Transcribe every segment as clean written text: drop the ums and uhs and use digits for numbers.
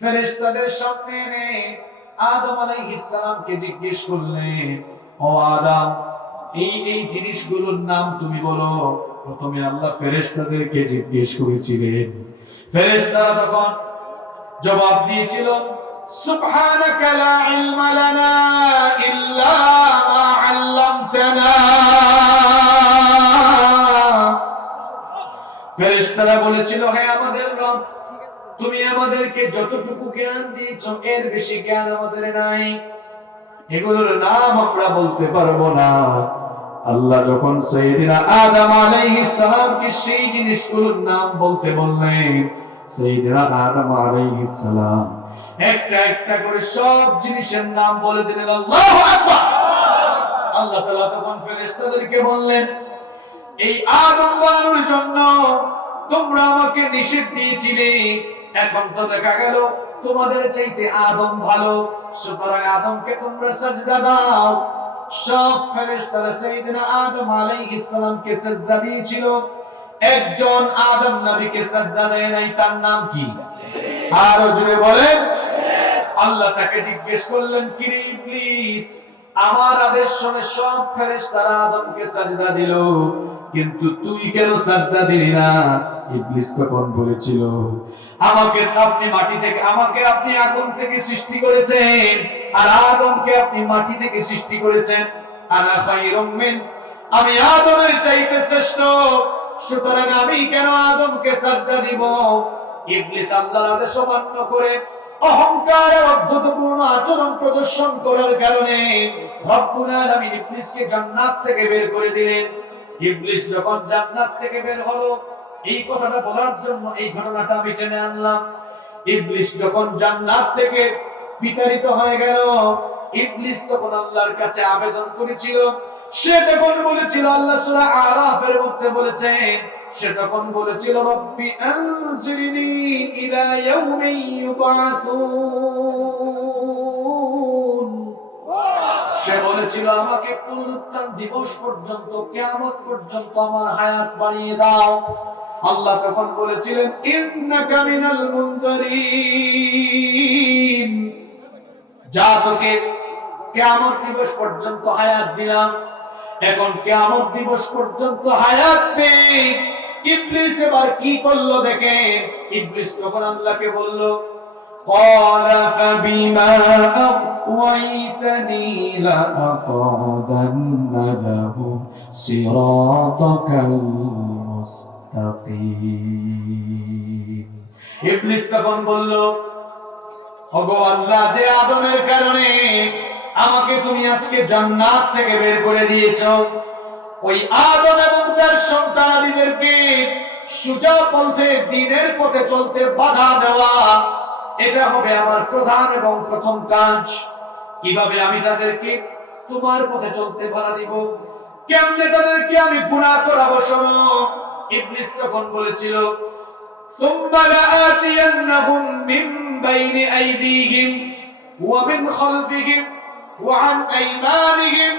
ফেরেশতাদের সামনে এনে আদম আলাইহিস সালামকে জিজ্ঞেস করলেন, ও আদম, এই জিনিসগুলোর নাম তুমি বলো। প্রথমে আল্লাহ ফেরেশতাদেরকে জিজ্ঞেস করেছিলেন। ফেরেশতারা তখন জবাব দিয়েছিল, সুবহানাকা লা ইলমা লানা ইল্লা মা আল্লামতানা। ফেরেশতারা বলেছিল, হে আমাদের রব, তুমি আমাদেরকে যতটুকু জ্ঞান দিয়েছো এর বেশি জ্ঞান আমাদের নাই, এগুলোর নাম আমরা বলতে পারবো না। আল্লাহ যখন সাইয়েদিনা আদম আলাইহিস সালামকে সেই জিনিসগুলোর নাম বলতে বললেন, সাইয়েদিনা আদম আলাইহিস সালাম একটা একটা করে সব জিনিসের নাম বলে দিলেন। আল্লাহু আকবার। আল্লাহ তাআলা তখন ফেরেশতাদেরকে বললেন, এই আদম বানানোর জন্য তোমরা আমাকে নিষেধ দিয়েছিলে, এখন তো দেখা গেল তোমাদের চাইতে আদম ভালো, সুতরাং আদমকে তোমরা সাজদা দাও। সব ফেরেশতারা সাইয়েদিনা আদম আলাইহিস সালামকে সাজদা দিয়েছিল, একজন আদম নবীকে সাজদা দেয় নাই, তার নাম কি? আরো জোরে বলেন। আল্লাহ তাকে জিজ্ঞেস করলেন, কি রে ইবলিস, আমার আদেশ শুনে সব ফেরেশতারা আদমকে সাজদা দিল, কিন্তু তুই কেন সাজদা দিলি না? ইবলিস তখন বলেছিল, আমাকে আপনি আগুন থেকে সৃষ্টি করেছেন, আর আদমকে আপনি মাটি থেকে সৃষ্টি করেছেন। আনা খায়রুম মিন, আমি আদমের চাইতে শ্রেষ্ঠ, সুতরাং আমি কেন আদমকে সাজদা দিব? ইবলিস আল্লাহর আদেশ অমান্য করে অহংকার আর অদ্ভুতপূর্ণ আচরণ প্রদর্শন করার কারণে রব্বুল আলামিন ইবলিসকে জান্নাত থেকে বের করে দিলেন। ইবলিস যখন জান্নাত থেকে বের হলো, এই কথাটা বলার জন্য এই ঘটনাটা আমি টেনে আনলাম। ইবলিস যখন জান্নাত থেকে বিতাড়িত হয়ে গেল, ইবলিস তখন আল্লাহর কাছে আবেদন করেছিল। সে তখন বলেছিল, আল্লাহ সূরা আরাফের মধ্যে বলেছেন, সে তখন বলেছিল, রব্বি আনজিরনি ইলা ইয়াউমি ইউবাসুন। সে বলেছিল, আমাকে পুনরুত্থান দিবস পর্যন্ত, কিয়ামত পর্যন্ত আমার হায়াত বাড়িয়ে দাও। আল্লাহ তখন বলেছিলেন, ইন্নাকা মিনাল মুনজারিন, যা তোকে কিয়ামত দিবস পর্যন্ত হায়াত দিলাম। এখন কিয়ামত দিবস পর্যন্ত হায়াত পেয়ে ইবলিস এবার কি করলো দেখেন। ইবলিস তখন আল্লাহকে বলল, قال فبما أغويتني لأقعدن لهم صراطك المستقيم। ইবলিস তখন বলল, ওগো আল্লাহ, যে আদমের কারণে আমাকে তুমি আজকে জান্নাত থেকে বের করে দিয়েছো, ওই আদম এবং তার সন্তানাদিদেরকে সোজা পথে, দ্বীনের পথে চলতে বাধা দেওয়া, এটা হবে আমার প্রধান এবং প্রথম কাজ। কিভাবে আমি তাদেরকে তোমার পথে চলতে বাধা দিব, কেমনে তাদেরকে আমি গুনাহ করাবো শোনো। ইবলিস তখন বলেছিল, সুম্মা লাআতিয়ান্নাহুম মিন বাইনি আইদিহিম ওয়া মিন খালফিহিম ওয়া আন আইমানিহিম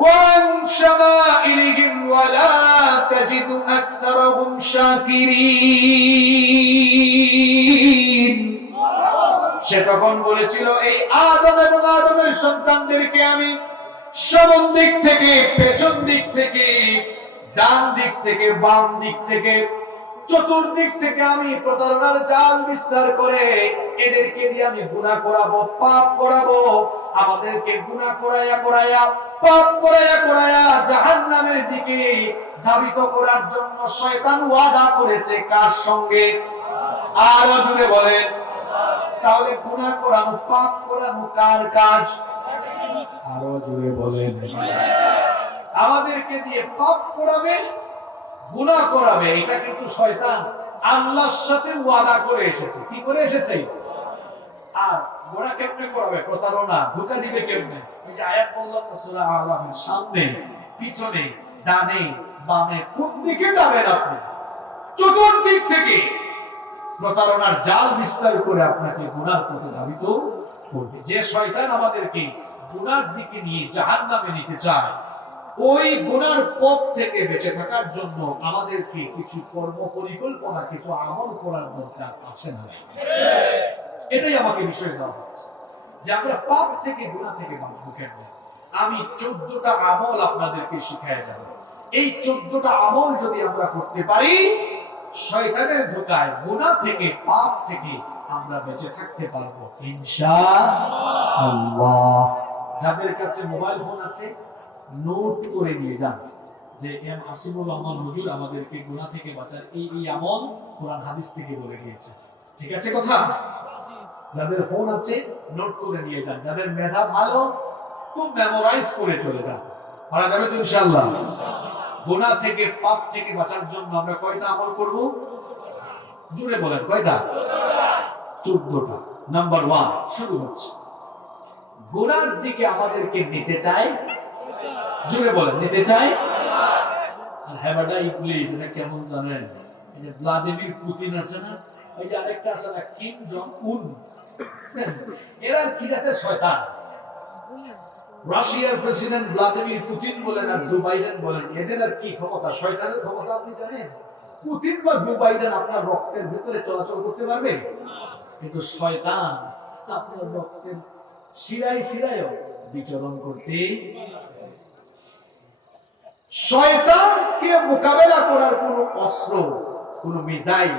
ওয়া আন শামাইলিহিম ওয়া লা তাজিদু আকতারাহুম শাকিরিন। সে তখন বলেছিল, এই আদম এবং আদমের সন্তানদেরকে আমি সামন দিক থেকে, পেছন দিক থেকে, ডান দিক থেকে, বাম দিক থেকে, চতুর্দিক থেকে আমি প্রতারণার জাল বিস্তার করে এদেরকে দিয়ে আমি গুনাহ করাবো, পাপ করাবো। আমাদেরকে গুনাহ করায়া করায়া, পাপ করায়া করায়া জাহান্নামের দিকে ধাবিত করার জন্য শয়তান ওয়াদা করেছে কার সঙ্গে? আরো জুড়ে বলেন। তাহলে গুনাহ করানো, পাপ করানো কার কাজ? আরো জুড়ে বলেন। আমাদেরকে দিয়ে পাপ করাবে, গুনাহ করাবে, এটা কিন্তু শয়তান আল্লাহর সাথে ওয়াদা করে এসেছে। কি করে এসেছে? আর গুনাহ কেমনে করাবে? প্রতারণা, ধোঁকা দিবে কেমনে? এই যে আয়াত বললাম না সূরা আরাফের, সামনে, পিছনে, ডানে, বামে, কোন দিকে যাবেন আপনি? চতুর্দিক থেকে প্রতারণার জাল বিস্তার করে আপনাকে গুনার পথে ধাবিত করবে। যে শয়তান আমাদেরকে গুনার দিকে নিয়ে জাহান্নামে নিতে চায়, ওই গুনার পথ থেকে বেঁচে থাকার জন্য আমাদেরকে কিছু কর্ম পরিকল্পনা, কিছু আমল করার দরকার আছে না? এটাই আমাকে বিষয় দেওয়া হচ্ছে যে আমরা পাপ থেকে গুনাহ থেকে বাঁচবো কেমনে। আমি 14টা আমল আপনাদেরকে শিখায় যাব। এই 14টা আমল যদি আমরা করতে পারি, শয়তানের ধোঁকায় গুনাহ থেকে পাপ থেকে আমরা বেঁচে থাকতে পারবো ইনশাআল্লাহ। যাদের কাছে মোবাইল ফোন আছে নোট করে নিয়ে যান যে এম আসিফুর রহমান হুজুর আমাদেরকে গুনাহ থেকে বাঁচার এই আমল কোরআন হাদিস থেকে বলে দিয়েছে। ঠিক আছে কথা? যাদের ফোন আছে নোট করে নিয়ে যান, যাদের মেধা ভালো তো মেমোরাইজ করে চলে যান। পারা যাবে তো ইনশাআল্লাহ। গুনাহ থেকে পাপ থেকে বাঁচার জন্য আমরা কয়টা আমল করব? জুড়ে বলেন কয়টা? 14টা। নাম্বার 1 শুরু হচ্ছে। গুনার দিকে আমাদেরকে নিতে চায়, জুড়ে বলেন নিতে চায়। আর হ্যাবাটা ইবলিস, এটা কেমন জানেন? এই যে ভ্লাদিমির পুতিন আছে না, এই যে আরেকটা আছে না কিম জং উন, এরা কি জাতে শয়তান। রাশিয়ার প্রেসিডেন্ট ভ্লাদিমির পুতিন বলেন আর জো বাইডেন বলেন, এদের আর কি ক্ষমতা? শয়তানের ক্ষমতা আপনি জানেন? পুতিন বা জো বাইডেন আপনার রক্তের ভিতরে চলাচল করতে পারবে, কিন্তু শয়তান আপনার রক্তের শিরায় শিরায়ও বিচরণ করতে। শয়তানকে মোকাবেলা করার কোন অস্ত্র, কোন মিসাইল,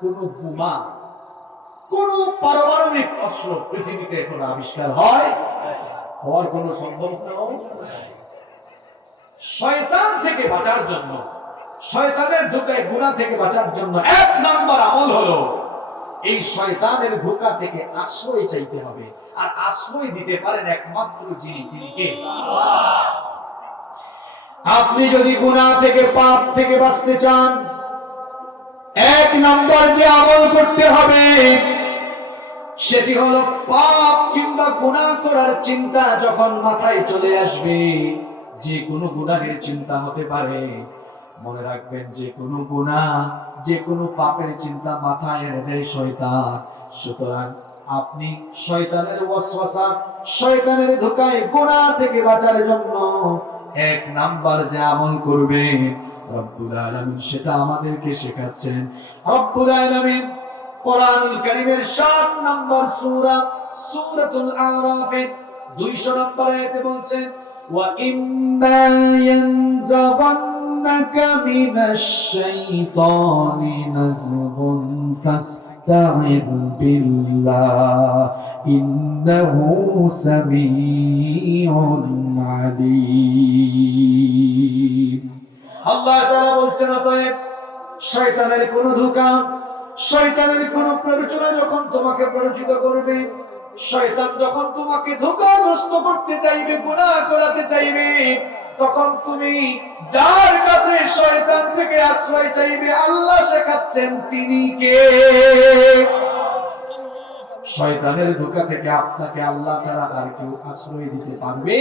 কোন বোমা, কোন পারমাণবিক অস্ত্র পৃথিবীতে এখন আবিষ্কার হওয়ার কোন সম্ভাবনাও। শয়তান থেকে বাঁচার জন্য, শয়তানের ধোঁকায় গুনাহ থেকে বাঁচার জন্য 1 নাম্বার আমল হলো এই শয়তানের ধোঁকা থেকে আশ্রয় চাইতে হবে। আর আশ্রয় দিতে পারেন একমাত্র যিনি, তিনি কে? আল্লাহ। আপনি যদি গুনাহ থেকে পাপ থেকে বাঁচতে চান, 1 নাম্বার যে আমল করতে হবে সেটি হলো পাপ কিংবা গুনাহ করার চিন্তা যখন মাথায় চলে আসবে, যে কোনো গুনাহের চিন্তা হতে পারে, মনে রাখবেন যে কোনো গুনাহ, যে কোনো পাপের চিন্তা মাথায় এনে দেয় শয়তান। সুতরাং আপনি শয়তানের ওয়াসওয়াসা, শয়তানের ধোঁকায় গুনাহ থেকে বাঁচার জন্য 1 নাম্বার যে আমল করবেন, রব্বুল আলামিন সেটা আমাদেরকে শেখাচ্ছেন। রব্বুল আলামিন কোরআনুল কারীমের 7 নাম্বার সূরা সূরাতুল আরাফের 200 নম্বর আয়াতে বলছেন, ওয়া ইম্মা ইয়ানজাগান্নাকা মিনাশ শাইতানি নাযগুন ফাসতাইয বিল্লাহ ইন্নাহু সামিউন আলীম। আল্লাহ তাআলা বলছেন, অতএব শয়তানের কোন ধোঁকা, শয়তানের কোন প্ররোচনা যখন তোমাকে প্ররোচিত করবে, শয়তান যখন তোমাকে ধোঁকাগ্রস্ত করতে চাইবে, গুনাহ করাতে চাইবে, তখন তুমি যার কাছে শয়তান থেকে আশ্রয় চাইবে, আল্লাহ শেখাচ্ছেন তিনি কে? শয়তানের ধোঁকা থেকে আপনাকে আল্লাহ ছাড়া আর কেউ আশ্রয় দিতে পারবে?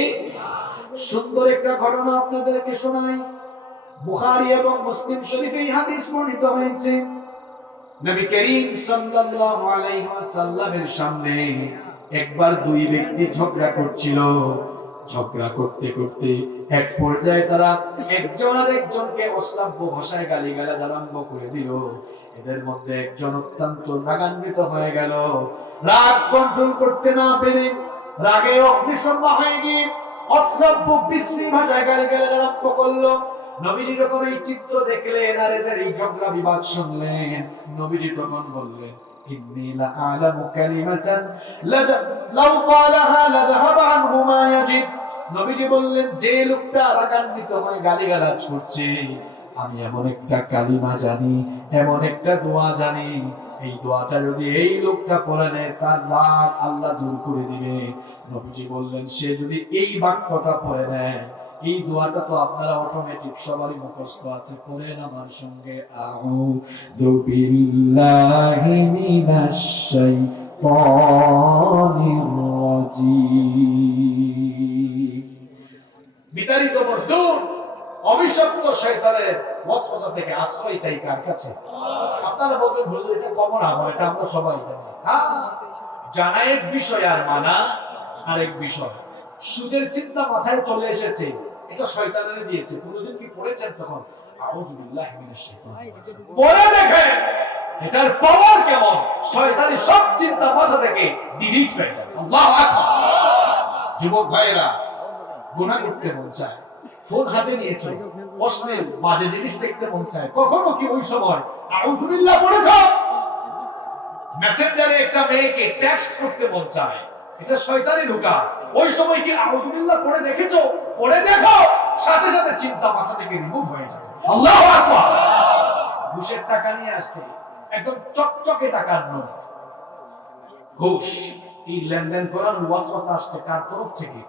সুন্দর একটা ঘটনা আপনাদেরকে শোনাই। বুখারী এবং মুসলিম শরীফে এই হাদিস বর্ণিত হয়েছে। নবী করিম সাল্লাল্লাহু আলাইহি ওয়াসাল্লামের সামনে একবার 2 ব্যক্তি ঝগড়া করছিল। ঝগড়া করতে করতে এক পর্যায়ে তারা একজন আরেকজনকে অশ্রাব্য ভাষায় গালিগালাজ আরম্ভ করে দিল। এদের মধ্যে একজন অত্যন্ত রাগান্বিত হয়ে গেল। রাগ কন্ট্রোল করতে না পেরে রাগে অগ্নিশর্মা হয়ে গিয়ে অশ্রাব্য বিশ্রী ভাষায় গালিগালাজ আরম্ভ করলো। নবীজি যখন এই চিত্র দেখলেন আর এদের এই ঝগড়া বিবাদ শুনলেন, নবীজি তখন বললেন, ইন্নী লা আ'লামু কালিমাতান লাউ ক্বালাহা লাযহাবা আনহু মা ইয়াজিদ। নবীজি বললেন, যে লোকটা রাগান্বিত হয়ে গালিগালাজ করছে, আমি এমন একটা কালিমা জানি, এমন একটা দোয়া জানি, এই দোয়াটা যদি এই লোকটা পড়ে নেয় তার রাগ আল্লাহ দূর করে দিবে। নবীজি বললেন, সে যদি এই বাক্যটা পড়ে নেয়, এই দোয়াটা তো আপনারা অটোমেটিক সবারই মুখস্থ আছে, পড়েন আমার সঙ্গে, আউযু বিল্লাহি মিনাশ শাইতানির রাজীম। বিতাড়িত মরদুদ অভিশপ্ত শয়তানের ওয়াসওয়াসা থেকে আশ্রয় চাই কার কাছে? আপনারা বলবেন, হুজুর এটা কমন আমল, এটা আমরা সবাই জানি। জানা এক বিষয় আর মানা আরেক বিষয়। সুদের চিন্তা মাথায় চলে এসেছে, এটা শয়তানের দিয়েছে। কোনদিন কি পড়েছেন তখন আউযু বিল্লাহি মিনাশ শাইতানির রাজীম পড়ে দেখেন, এটার পাওয়ার কেমন, শয়তানি সব চিন্তা মাথা থেকে ডিলিট হয়ে যাবে। আল্লাহু আকবার। যুবক ভাইরা, গুনাহ করতে মন চায়, ফোন হাতে নিয়েছো, অশ্লীল বাজে জিনিস দেখতে মন চায়, কখনো কি ওই সময় আউযু বিল্লাহ পড়েছ? মেসেঞ্জারে একটা মেয়েকে টেক্সট করতে মন চায়, এটা শয়তানি ধোঁকা, ওই সময় কি আউযু বিল্লাহ পড়ে দেখেছো? পড়ে দেখো, সাথে সাথে চিন্তা মাথা থেকে রিমুভ হয়ে যাবে। আল্লাহু আকবার। ঘুষের টাকা নিয়ে আসছে, একদম চকচকে টাকার নোট, ঘুষ, এই লেনদেন করার ওয়াসওয়াসা আসছে কার তরফ থেকে?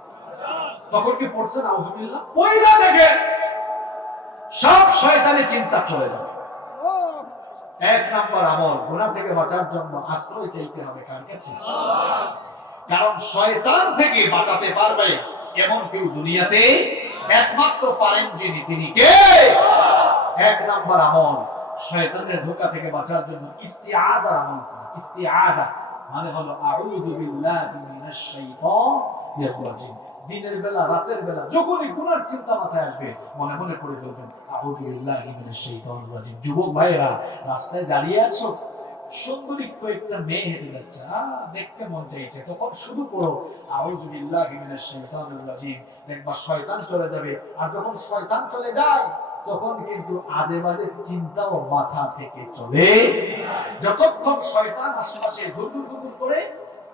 তখন কি পড়ছেন আউযু বিল্লাহ? পয়দা দেখে সব শয়তানি চিন্তা চলে যাবে। এক নাম্বার আমল, গুনাহ থেকে বাঁচার জন্য আশ্রয় চাইতে হবে কার কাছে? কারণ শয়তান থেকে বাঁচাতে পারবে এমন কেউ দুনিয়াতে একমাত্র পারেন যিনি, তিনি কে? এক নাম্বার আমল, শয়তানের ধোঁকা থেকে বাঁচার জন্য ইস্তিআযা আমল। ইস্তিআযা মানে হলো আউযু বিল্লাহি মিনাশ শাইতানির রাজিম। দিনের বেলা, রাতের বেলা যখনই গুনার চিন্তা মাথায় আসবে, মনে মনে পড়ে ফেলবেন আউযু বিল্লাহি মিনাশ শাইতানির রাজিম। যুবক ভাইরা, রাস্তায় দাঁড়িয়ে আছো, সুন্দরী কয়েকটা মেয়ে হেঁটে যাচ্ছে, দেখতে মন চাইছে, তখন শুধু পড়ো আউযু বিল্লাহি মিনাশ শাইতানির রাজিম, দেখবা শয়তান চলে যাবে। আর যখন শয়তান চলে যায়, তখন কিন্তু আজে বাজে চিন্তাও মাথা থেকে চলে। যতক্ষণ শয়তান আশেপাশে ঘুরঘুর করে,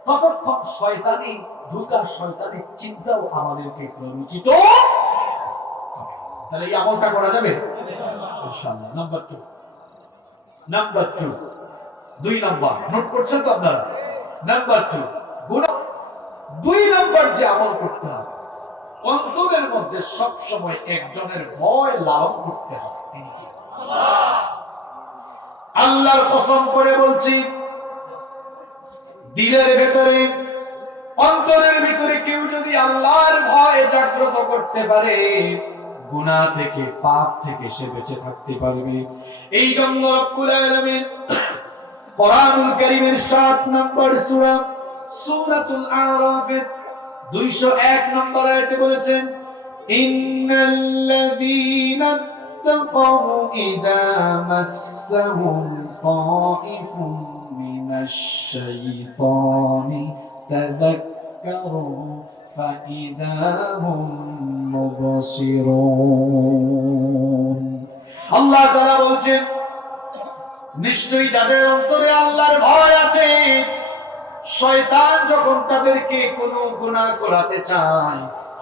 ততক্ষণ শয়তানি ধোঁকা, শয়তানি চিন্তাও আমাদেরকে প্ররোচিত। তাহলে এই আমলটা করা যাবে ইনশাআল্লাহ। নাম্বার 2, 2 নাম্বার, নোট করছেন তো আপনারা? নাম্বার 2, গুনাহ 2 নাম্বার যে আমল করতে হবে, অন্তরের মধ্যে সব সময় একজনের ভয় লালন করতে হবে, তিনি কি? আল্লাহর কসম করে বলছি, দিলের ভেতরে, অন্তরের ভিতরে কেউ যদি আল্লাহর ভয় জাগ্রত করতে পারে, গুনাহ থেকে, পাপ থেকে সে বেঁচে থাকতে পারবে। এই জন্য রব্বুল আলামিন কোরআনুল কারীমের 7 নম্বর সূরা, সূরাতুল আরাফের 201 নম্বর আয়াতে বলেছেন, ইন্নাল্লাযীনা তাকাউ ইযা মাসসাহুম তাঈফুম মিনাশ শাইতানি তাযাক্কারু ফাইযা হুম মুবসিরুন। আল্লাহ তাআলা বলছেন, নিশ্চয়ই যাদের অন্তরে আল্লাহর ভয় আছে, শয়তান যখন তাদেরকে কোনো গুনাহ করাতে চায়,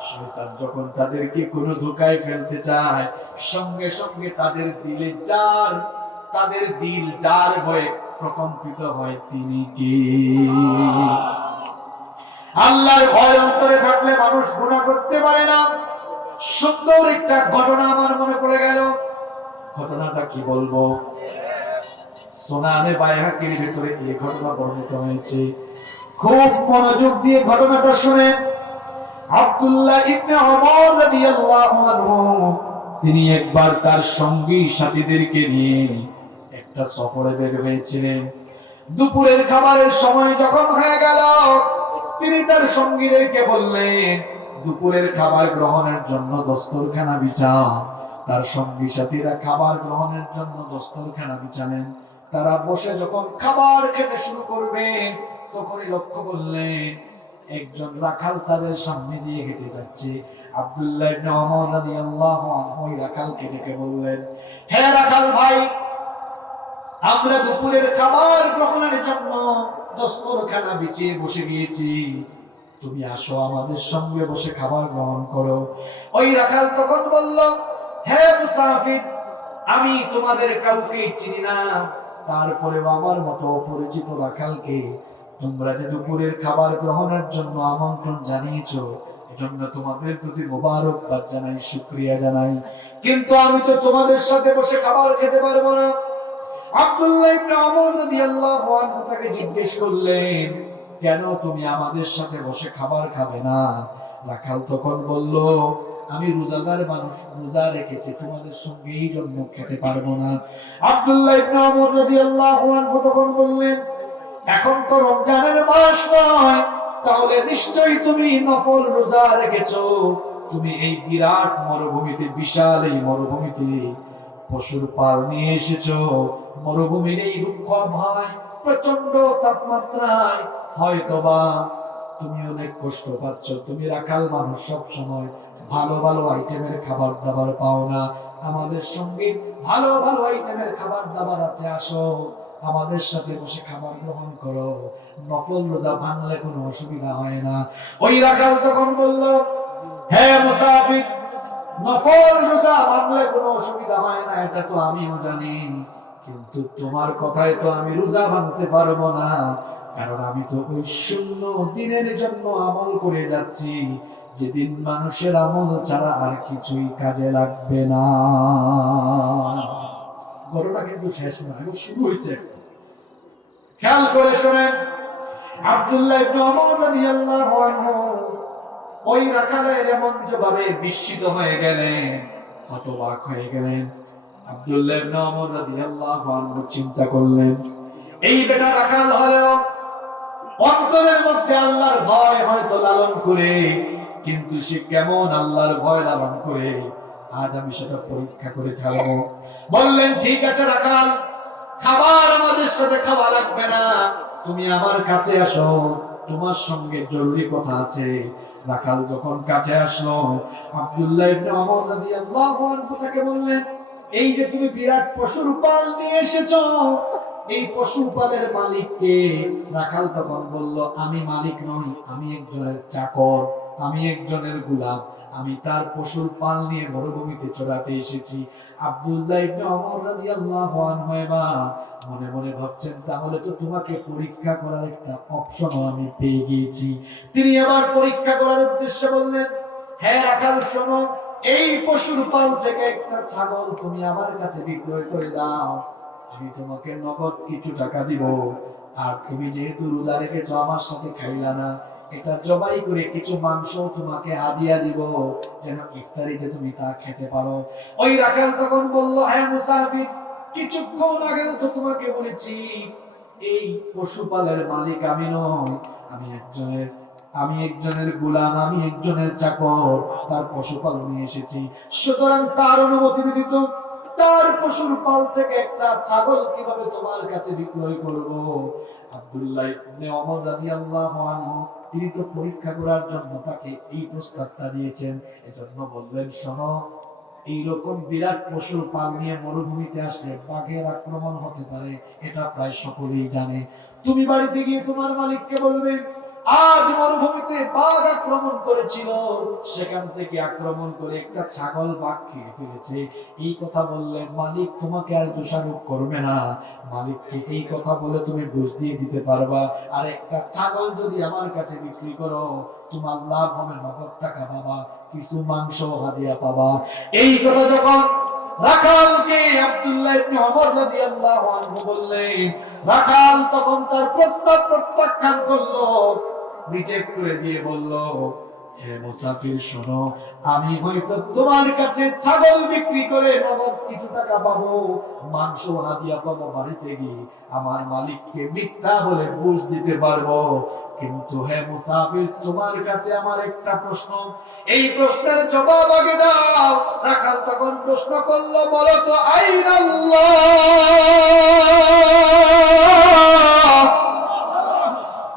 শয়তান যখন তাদেরকে কোনো ধোঁকায় ফেলতে চায়, সঙ্গে সঙ্গে তাদের দিল যার ভয়ে প্রকম্পিত হয়, তিনি কে? আল্লাহর ভয় অন্তরে থাকলে মানুষ গুনাহ করতে পারে না। সুন্দর একটা ঘটনা আমার মনে পড়ে গেল। ঘটনাটা কি বলবো? সুনানে বাইহাকির ভিতরে এই ঘটনা বর্ণিত হয়েছে। খুব মনোযোগ দিয়ে ঘটনাটা শুনেন। আব্দুল্লাহ ইবনে ওমর রাদিয়াল্লাহু আনহু, তিনি একবার তার সঙ্গী সাথীদেরকে নিয়ে একটা সফরে বের হয়েছিলেন। দুপুরের খাবারের সময় যখন হয়ে গেল, তিনি তার সঙ্গীদেরকে বললেন, দুপুরের খাবার গ্রহণের জন্য দস্তরখানা বিছাও। তার সঙ্গী সাথীরা খাবার গ্রহণের জন্য দস্তরখানা বিছালেন। তারা বসে যখন খাবার খেতে শুরু করবে, তখনই লক্ষ্য করলেন একজন রাখাল তাদের সামনে দিয়ে হেঁটে যাচ্ছে। আব্দুল্লাহ ইবনে ওমর রাদিয়াল্লাহু আনহু রাখালকে ডেকে বললেন, হে রাখাল ভাই, আমরা দুপুরের খাবার গ্রহণের জন্য দস্তরখানা বিছিয়ে বসে গিয়েছি, তুমি আসো আমাদের সঙ্গে বসে খাবার গ্রহণ করো। ওই রাখাল তখন বলল, হে মুসাফির, আমি তোমাদের কাউকে চিনি না, তারপরেও আমার মতো অপরিচিত রাখালকে তোমরা যে দুপুরের খাবার গ্রহণের জন্য আমন্ত্রণ জানিয়েছো, এজন্য তোমাদের প্রতি মোবারকবাদ জানাই, শুকরিয়া জানাই, কিন্তু আমি তো তোমাদের সাথে বসে খাবার খেতে পারবো না। আব্দুল্লাহ ইবনে ওমর রাদিয়াল্লাহু আনহু তাকে জিজ্ঞেস করলেন, কেন তুমি আমাদের সাথে বসে খাবার খাবে না? রাখাল তখন বলল, আমি রোজাদার মানুষ, রোজা রেখেছি, তোমাদের সঙ্গে এই জন্য খেতে পারবো না। আব্দুল্লাহ ইবনে ওমর রাদিয়াল্লাহু আনহু তখন বললেন, এখন তো রমজানের মাস নয়, তাহলে নিশ্চয়ই তুমি নফল রোজা রেখেছো। তুমি এই বিরাট মরুভূমিতে, বিশাল এই মরুভূমিতে পশুর পাল নিয়ে এসেছো, মরুভূমির এই রুক্ষ আবহাওয়ায় প্রচন্ড তাপমাত্রায় হয়তোবা তুমি অনেক কষ্ট পাচ্ছ। তুমি রাখাল মানুষ, সব সময় ভালো ভালো আইটেমের খাবার দাবার পাও না। আমাদের সঙ্গে ভালো ভালো আইটেমের খাবার দাবার আছে, আসো আমাদের সাথে বসে খাবার গ্রহণ করো, নফল রোজা ভাঙলে কোনো অসুবিধা হয় না। ওই রাখাল তখন বলল, হ্যাঁ মুসাফির, নফল রোজা ভাঙলে কোনো অসুবিধা হয় না, এটা তো আমিও জানি, কিন্তু তোমার কথায় তো আমি রোজা ভাঙতে পারবো না, কারণ আমি তো ওই শূন্য দিনের জন্য আমল করে যাচ্ছি, যেদিন মানুষের আমল ছাড়া আর কিছুই কাজে লাগবে না। ঘটনা কিন্তু শেষ না, এখন শুরু হয়েছে। খেয়াল করে শোনেন, আব্দুল্লাহ ইবনে ওমর রাদিয়াল্লাহু আনহু ওই রাখালের এমন ভাবে বিস্মিত হয়ে গেলেন, হতবাক হয়ে গেলেন। আব্দুল্লাহ ইবনে ওমর রাদিয়াল্লাহু আনহু চিন্তা করলেন, এই বেটা রাখাল হলেও অন্তরের মধ্যে আল্লাহর ভয় হয়তো লালন করে, কিন্তু সে কেমন আল্লাহর ভয় লালন করে, আজ আমি সেটা পরীক্ষা করে ছাড়বো। বললেন, ঠিক আছে রাখাল, খাবার আমাদের সাথে খাওয়া লাগবে না, তুমি আমার কাছে আসো, তোমার সঙ্গে জরুরি কথা আছে। রাখাল যখন কাছে আসলো, আব্দুল্লাহ ইবনে ওমর রাদিয়াল্লাহু আনহু তাকে বললেন, এই যে তুমি বিরাট পশুর পাল নিয়ে এসেছো, এই পশু পালের মালিক কে? রাখাল তখন বলল, আমি মালিক নই, আমি একজনের চাকর, আমি একজনের গোলাম, আমি তার পশুর পাল নিয়ে মরুভূমিতে চড়াতে এসেছি। আব্দুল্লাহ ইবনে ওমর রাদিয়াল্লাহু আনহু মনে মনে ভাবছেন, তাহলে তো তোমাকে পরীক্ষা করার একটা অপশনও আমি পেয়ে গিয়েছি। তিনি আবার পরীক্ষা করার উদ্দেশ্যে বললেন, হ্যাঁ রাখাল শোনো, এই পশুর পাল থেকে একটা ছাগল তুমি আমার কাছে বিক্রয় করে দাও, আমি তোমাকে নগদ কিছু টাকা দিব, আর তুমি যেহেতু রোজা রেখেছো আমার সাথে খাইলা না, এটা জবাই করে কিছু মাংস তোমাকে হাদিয়া দিব, যেন ইফতারিতে তুমি তা খেতে পারো। ওই রাখাল তখন বলল, হ্যাঁ মুসাফির, কিছুক্ষণ আগেও তো তোমাকে বলেছি এই পশুপালের মালিক আমি নই, আমি একজনের গোলাম, আমি একজনের চাকর, তার পশুপাল নিয়ে এসেছি, সুতরাং তার অনুমতি ব্যতীত তার পশুর পাল থেকে একটা ছাগল কিভাবে তোমার কাছে বিক্রয় করব? আব্দুল্লাহ ইবনে ওমর রাদিয়াল্লাহু আনহু তিনি তো পরীক্ষা করার জন্য তাকে এই প্রস্তাবটা দিয়েছেন, এজন্য বললেন, শোনো, এইরকম বিরাট পশুর পাল নিয়ে মরুভূমিতে আসলে বাঘের আক্রমণ হতে পারে, এটা প্রায় সকলেই জানে। তুমি বাড়িতে গিয়ে তোমার মালিককে বলবে, আজ মরুভূমিতে বাঘ আক্রমণ করেছিল, সেখান থেকে আক্রমণ করে একটা ছাগল বাঘ খেয়ে ফেলেছে, এই কথা বললে মালিক তোমাকে আর দোষারোপ করবে না, মালিককে এই কথা বলে তুমি বুঝ দিয়ে দিতে পারবা, আর একটা ছাগল যদি আমার কাছে বিক্রি করো, তোমার লাভ হবে নগদ টাকা পাবা, কিছু মাংস হাদিয়া পাবা। এই কথা যখন রাখালকে আব্দুল্লাহ ইবনে ওমর রাদিয়াল্লাহু আনহু বললেন, রাখাল তখন তার প্রস্তাব প্রত্যাখ্যান করলো, রিজেক্ট করে দিয়ে বলল, হে মুসাফির শোনো, আমি হয়তো তোমার কাছে ছাগল বিক্রি করে নগদ কিছু টাকা পাবো, মাংস হাদিয়া পাবো, বাড়িতে গিয়ে আমার মালিককে মিথ্যা বলে বুঝ দিতে পারবো, কিন্তু হে মুসাফির, তোমার কাছে আমার একটা প্রশ্ন, এই প্রশ্নের জবাব আগে দাও। রাখাল তখন প্রশ্ন করলো, বলো তো আইনাল্লাহ,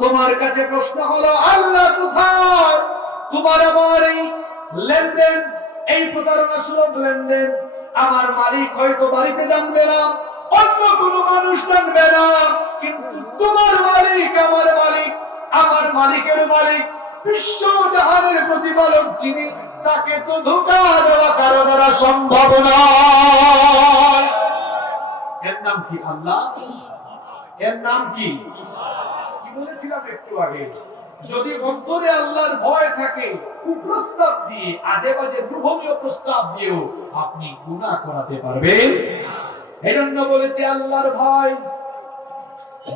তোমার কাছে প্রশ্ন হলো আল্লাহ কোথায়? তোমার আমার এই লেনদেন, এই প্রতারণা সুলভ লেনদেন আমার মালিক হয়তো বাড়িতে জানবে না, অন্য কোনো মানুষ জানবে না, কিন্তু তোমার মালিক, আমার মালিক, আমার মালিকের মালিক, বিশ্ব জাহানের প্রতিপালক যিনি, তাকে তো ধোঁকা দেওয়া কারো দ্বারা সম্ভব নয়। এর নাম কি? আল্লাহ। এর নাম কি? কি বলেছিলাম একটু আগে, যদি অন্তরে আল্লাহর ভয় থাকে, কুপ্রস্তাব দিয়ে, আজে বাজে লোভনীয় প্রস্তাব দিয়েও আপনি গুনাহ করাতে পারবেন। এজন্য বলেছি আল্লাহর ভয়,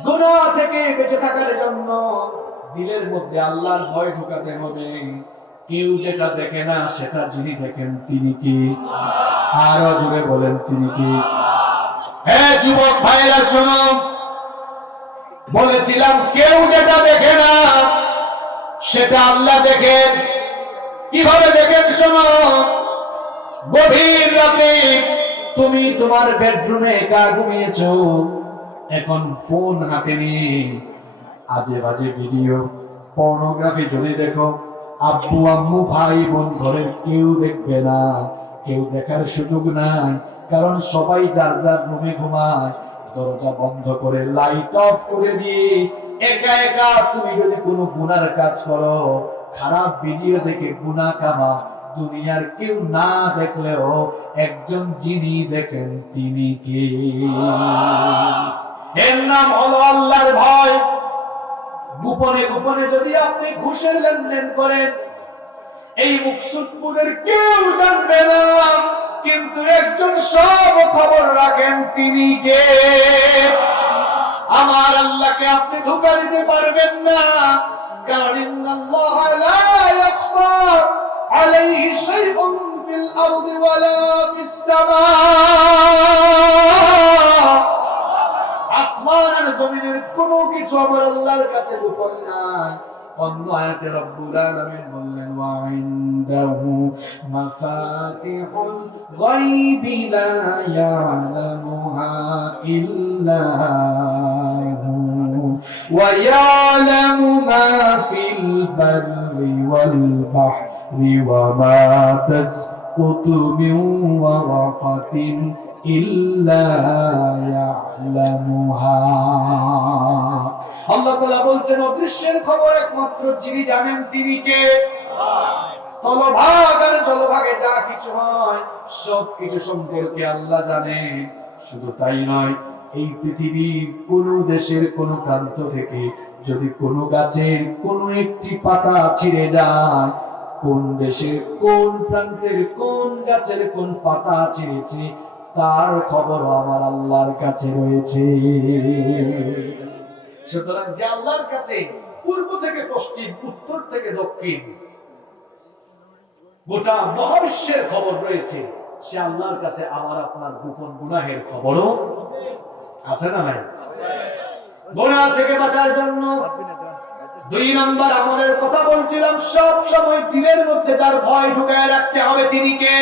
গুনাহ থেকে বেঁচে থাকার জন্য দিলের মধ্যে আল্লাহর ভয় ঢোকাতে হবে। কেউ যেটা দেখে না সেটা যিনি দেখেন তিনি কি? আরো জোরে বলেন, তিনি কি? হ্যাঁ যুবক ভাইরা শোনো, বলেছিলাম কেউ যেটা দেখে না সেটা আল্লাহ দেখেন। কিভাবে দেখেন শোনো, গভীর রাতে তুমি তোমার বেডরুমে একা ঘুমিয়েছো, এখন ফোন হাতে নিয়ে আজে বাজে ভিডিও পর্নোগ্রাফি যদি দেখো, আব্বু আম্মু ভাই বোন ঘরের কেউ দেখবে না, কেউ দেখার সুযোগ নাই, কারণ সবাই যার যার রুমে ঘুমায়। দরজা বন্ধ করে লাইট অফ করে দিয়ে একা একা তুমি যদি কোনো গুনার কাজ করো, খারাপ ভিডিও দেখে গুনাহ কামা, দুনিয়ার কেউ না দেখলেও একজন যিনি দেখেন তিনি কে? এর নাম হলো আল্লাহর ভয়। গোপনে গোপনে যদি আপনি ঘুষের লেনদেন করেন, এই মুকসুদপুরের কেউ জানবে না, কিন্তু একজন সব খবর রাখেন, তিনি কে? আমার আল্লাহকে আপনি ধোঁকা দিতে পারবেন না, কারণ ইন্নাল্লাহ লা ইয়াখফা আলাইহি শাইউন ফিল আরদি ওয়ালা ফিস সামা। আসমান আর জমিনের কোনো কিছু আমার আল্লাহর কাছে গোপন নাই। অন্য আয়াতে রব্বুল আলামিন বললেন, ওয়া ইনদাহু মাফাতিহুল গায়বি লা ইয়ালামুহা ইল্লা হু ওয়া ইয়ালামু মা ফিল বাররি ওয়াল বাহরি ওয়া মা তাসকুতু মিন ওয়ারাকাতিন ইল্লা ইয়ালামুহা। আল্লাহ তাআলা বলছেন, অদৃশ্যের খবর একমাত্র যিনি জানেন তিনি কে? স্থলভাগ আর জলভাগে যা কিছু হয় সব কিছু সম্পর্কে আল্লাহ জানেন। শুধু তাই নয়, এই পৃথিবীর কোন দেশের কোন প্রান্ত থেকে যদি কোনো গাছের কোনো একটি পাতা ছিঁড়ে যায়, কোন দেশের কোন প্রান্তের কোন গাছের কোন পাতা ছিঁড়েছে, তার খবর আমার আল্লাহর কাছে রয়েছে। সুতরাং যে আল্লাহর কাছে পূর্ব থেকে পশ্চিম, উত্তর থেকে দক্ষিণ গোটা মহাবিশ্বের খবর রয়েছে, সে আল্লাহর কাছে আমার আপনার গোপন গুনাহের খবরও আছে না নাই? গুনাহ থেকে বাঁচার জন্য 2 নম্বর আমলের কথা বলছিলাম, সব সময় দিলের মধ্যে তার ভয় ঢুকায় রাখতে হবে, তিনি কে?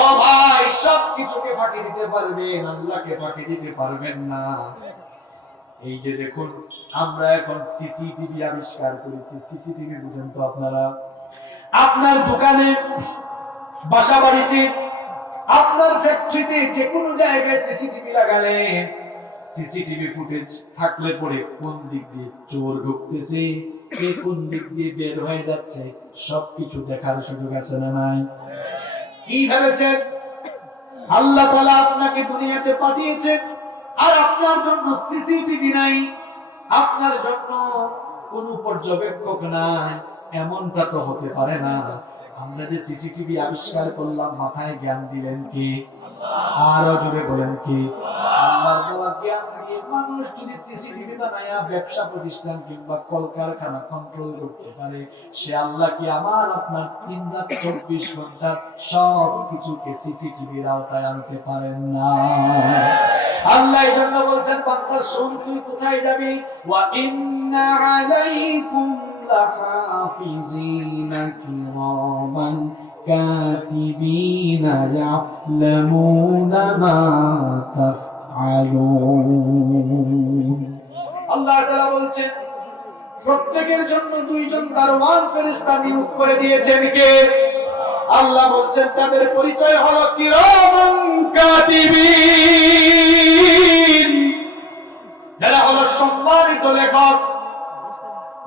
ও ভাই, সব কিছুকে ফাঁকি দিতে পারবেন, আল্লাহকে ফাঁকি দিতে পারবেন না। এই যে দেখুন, আমরা এখন সিসিটিভি আবিষ্কার করেছি। সিসিটিভি বুঝেন তো আপনারা? আপনার দোকানে, বাসা বাড়িতে, আপনার ফ্যাক্টরিতে, যে কোনো জায়গায় সিসিটিভি লাগালেন, সিসিটিভি ফুটেজ থাকলে পরে কোন দিক দিয়ে চোর ঢুকতেছে, কে কোন দিক দিয়ে বের হয়ে যাচ্ছে, সবকিছু দেখার সুযোগ আছে না নাই? কি ভেবেছেন আল্লাহ তাআলা আপনাকে দুনিয়াতে পাঠিয়েছেন আর আপনার জন্য সিসিটিভি নাই, আপনার জন্য কোনো পর্যবেক্ষক নাই? এমনটা তো হতে পারে না। আমরা যে সিসিটিভি আবিষ্কার করলাম, মাথায় জ্ঞান দিলেন কি? আরো জোরে বলেন কি? আল্লাহর দেওয়া জ্ঞান দিয়ে মানুষ যদি সিসিটিভি বানায়া ব্যবসা প্রতিষ্ঠান কিংবা কলকারখানা কন্ট্রোল করতে পারে, সে আল্লাহ কি আমার আপনার 3/24 ঘন্টা সব কিছুকে সিসিটিভির আওতায় আনতে পারেন না? আল্লাহ এই জন্য বলছেন, বান্দা শোন, তুই কোথায় যাবি? ওয়া ইন্না আলাইকুম লাহাফিজিনা কিরামান কাতিবিনা ইয়ালামুনা মা তাফআলুন। আল্লাহ তাআলা বলছেন, প্রত্যেকের জন্য 2 জন দারওয়ান ফেরেশতা নিয়োগ করে দিয়েছেন কে? আল্লাহ বলছেন, তাদের পরিচয় হলো কিরামান কাতিবিন, যারা হলো সম্মানিত লেখক।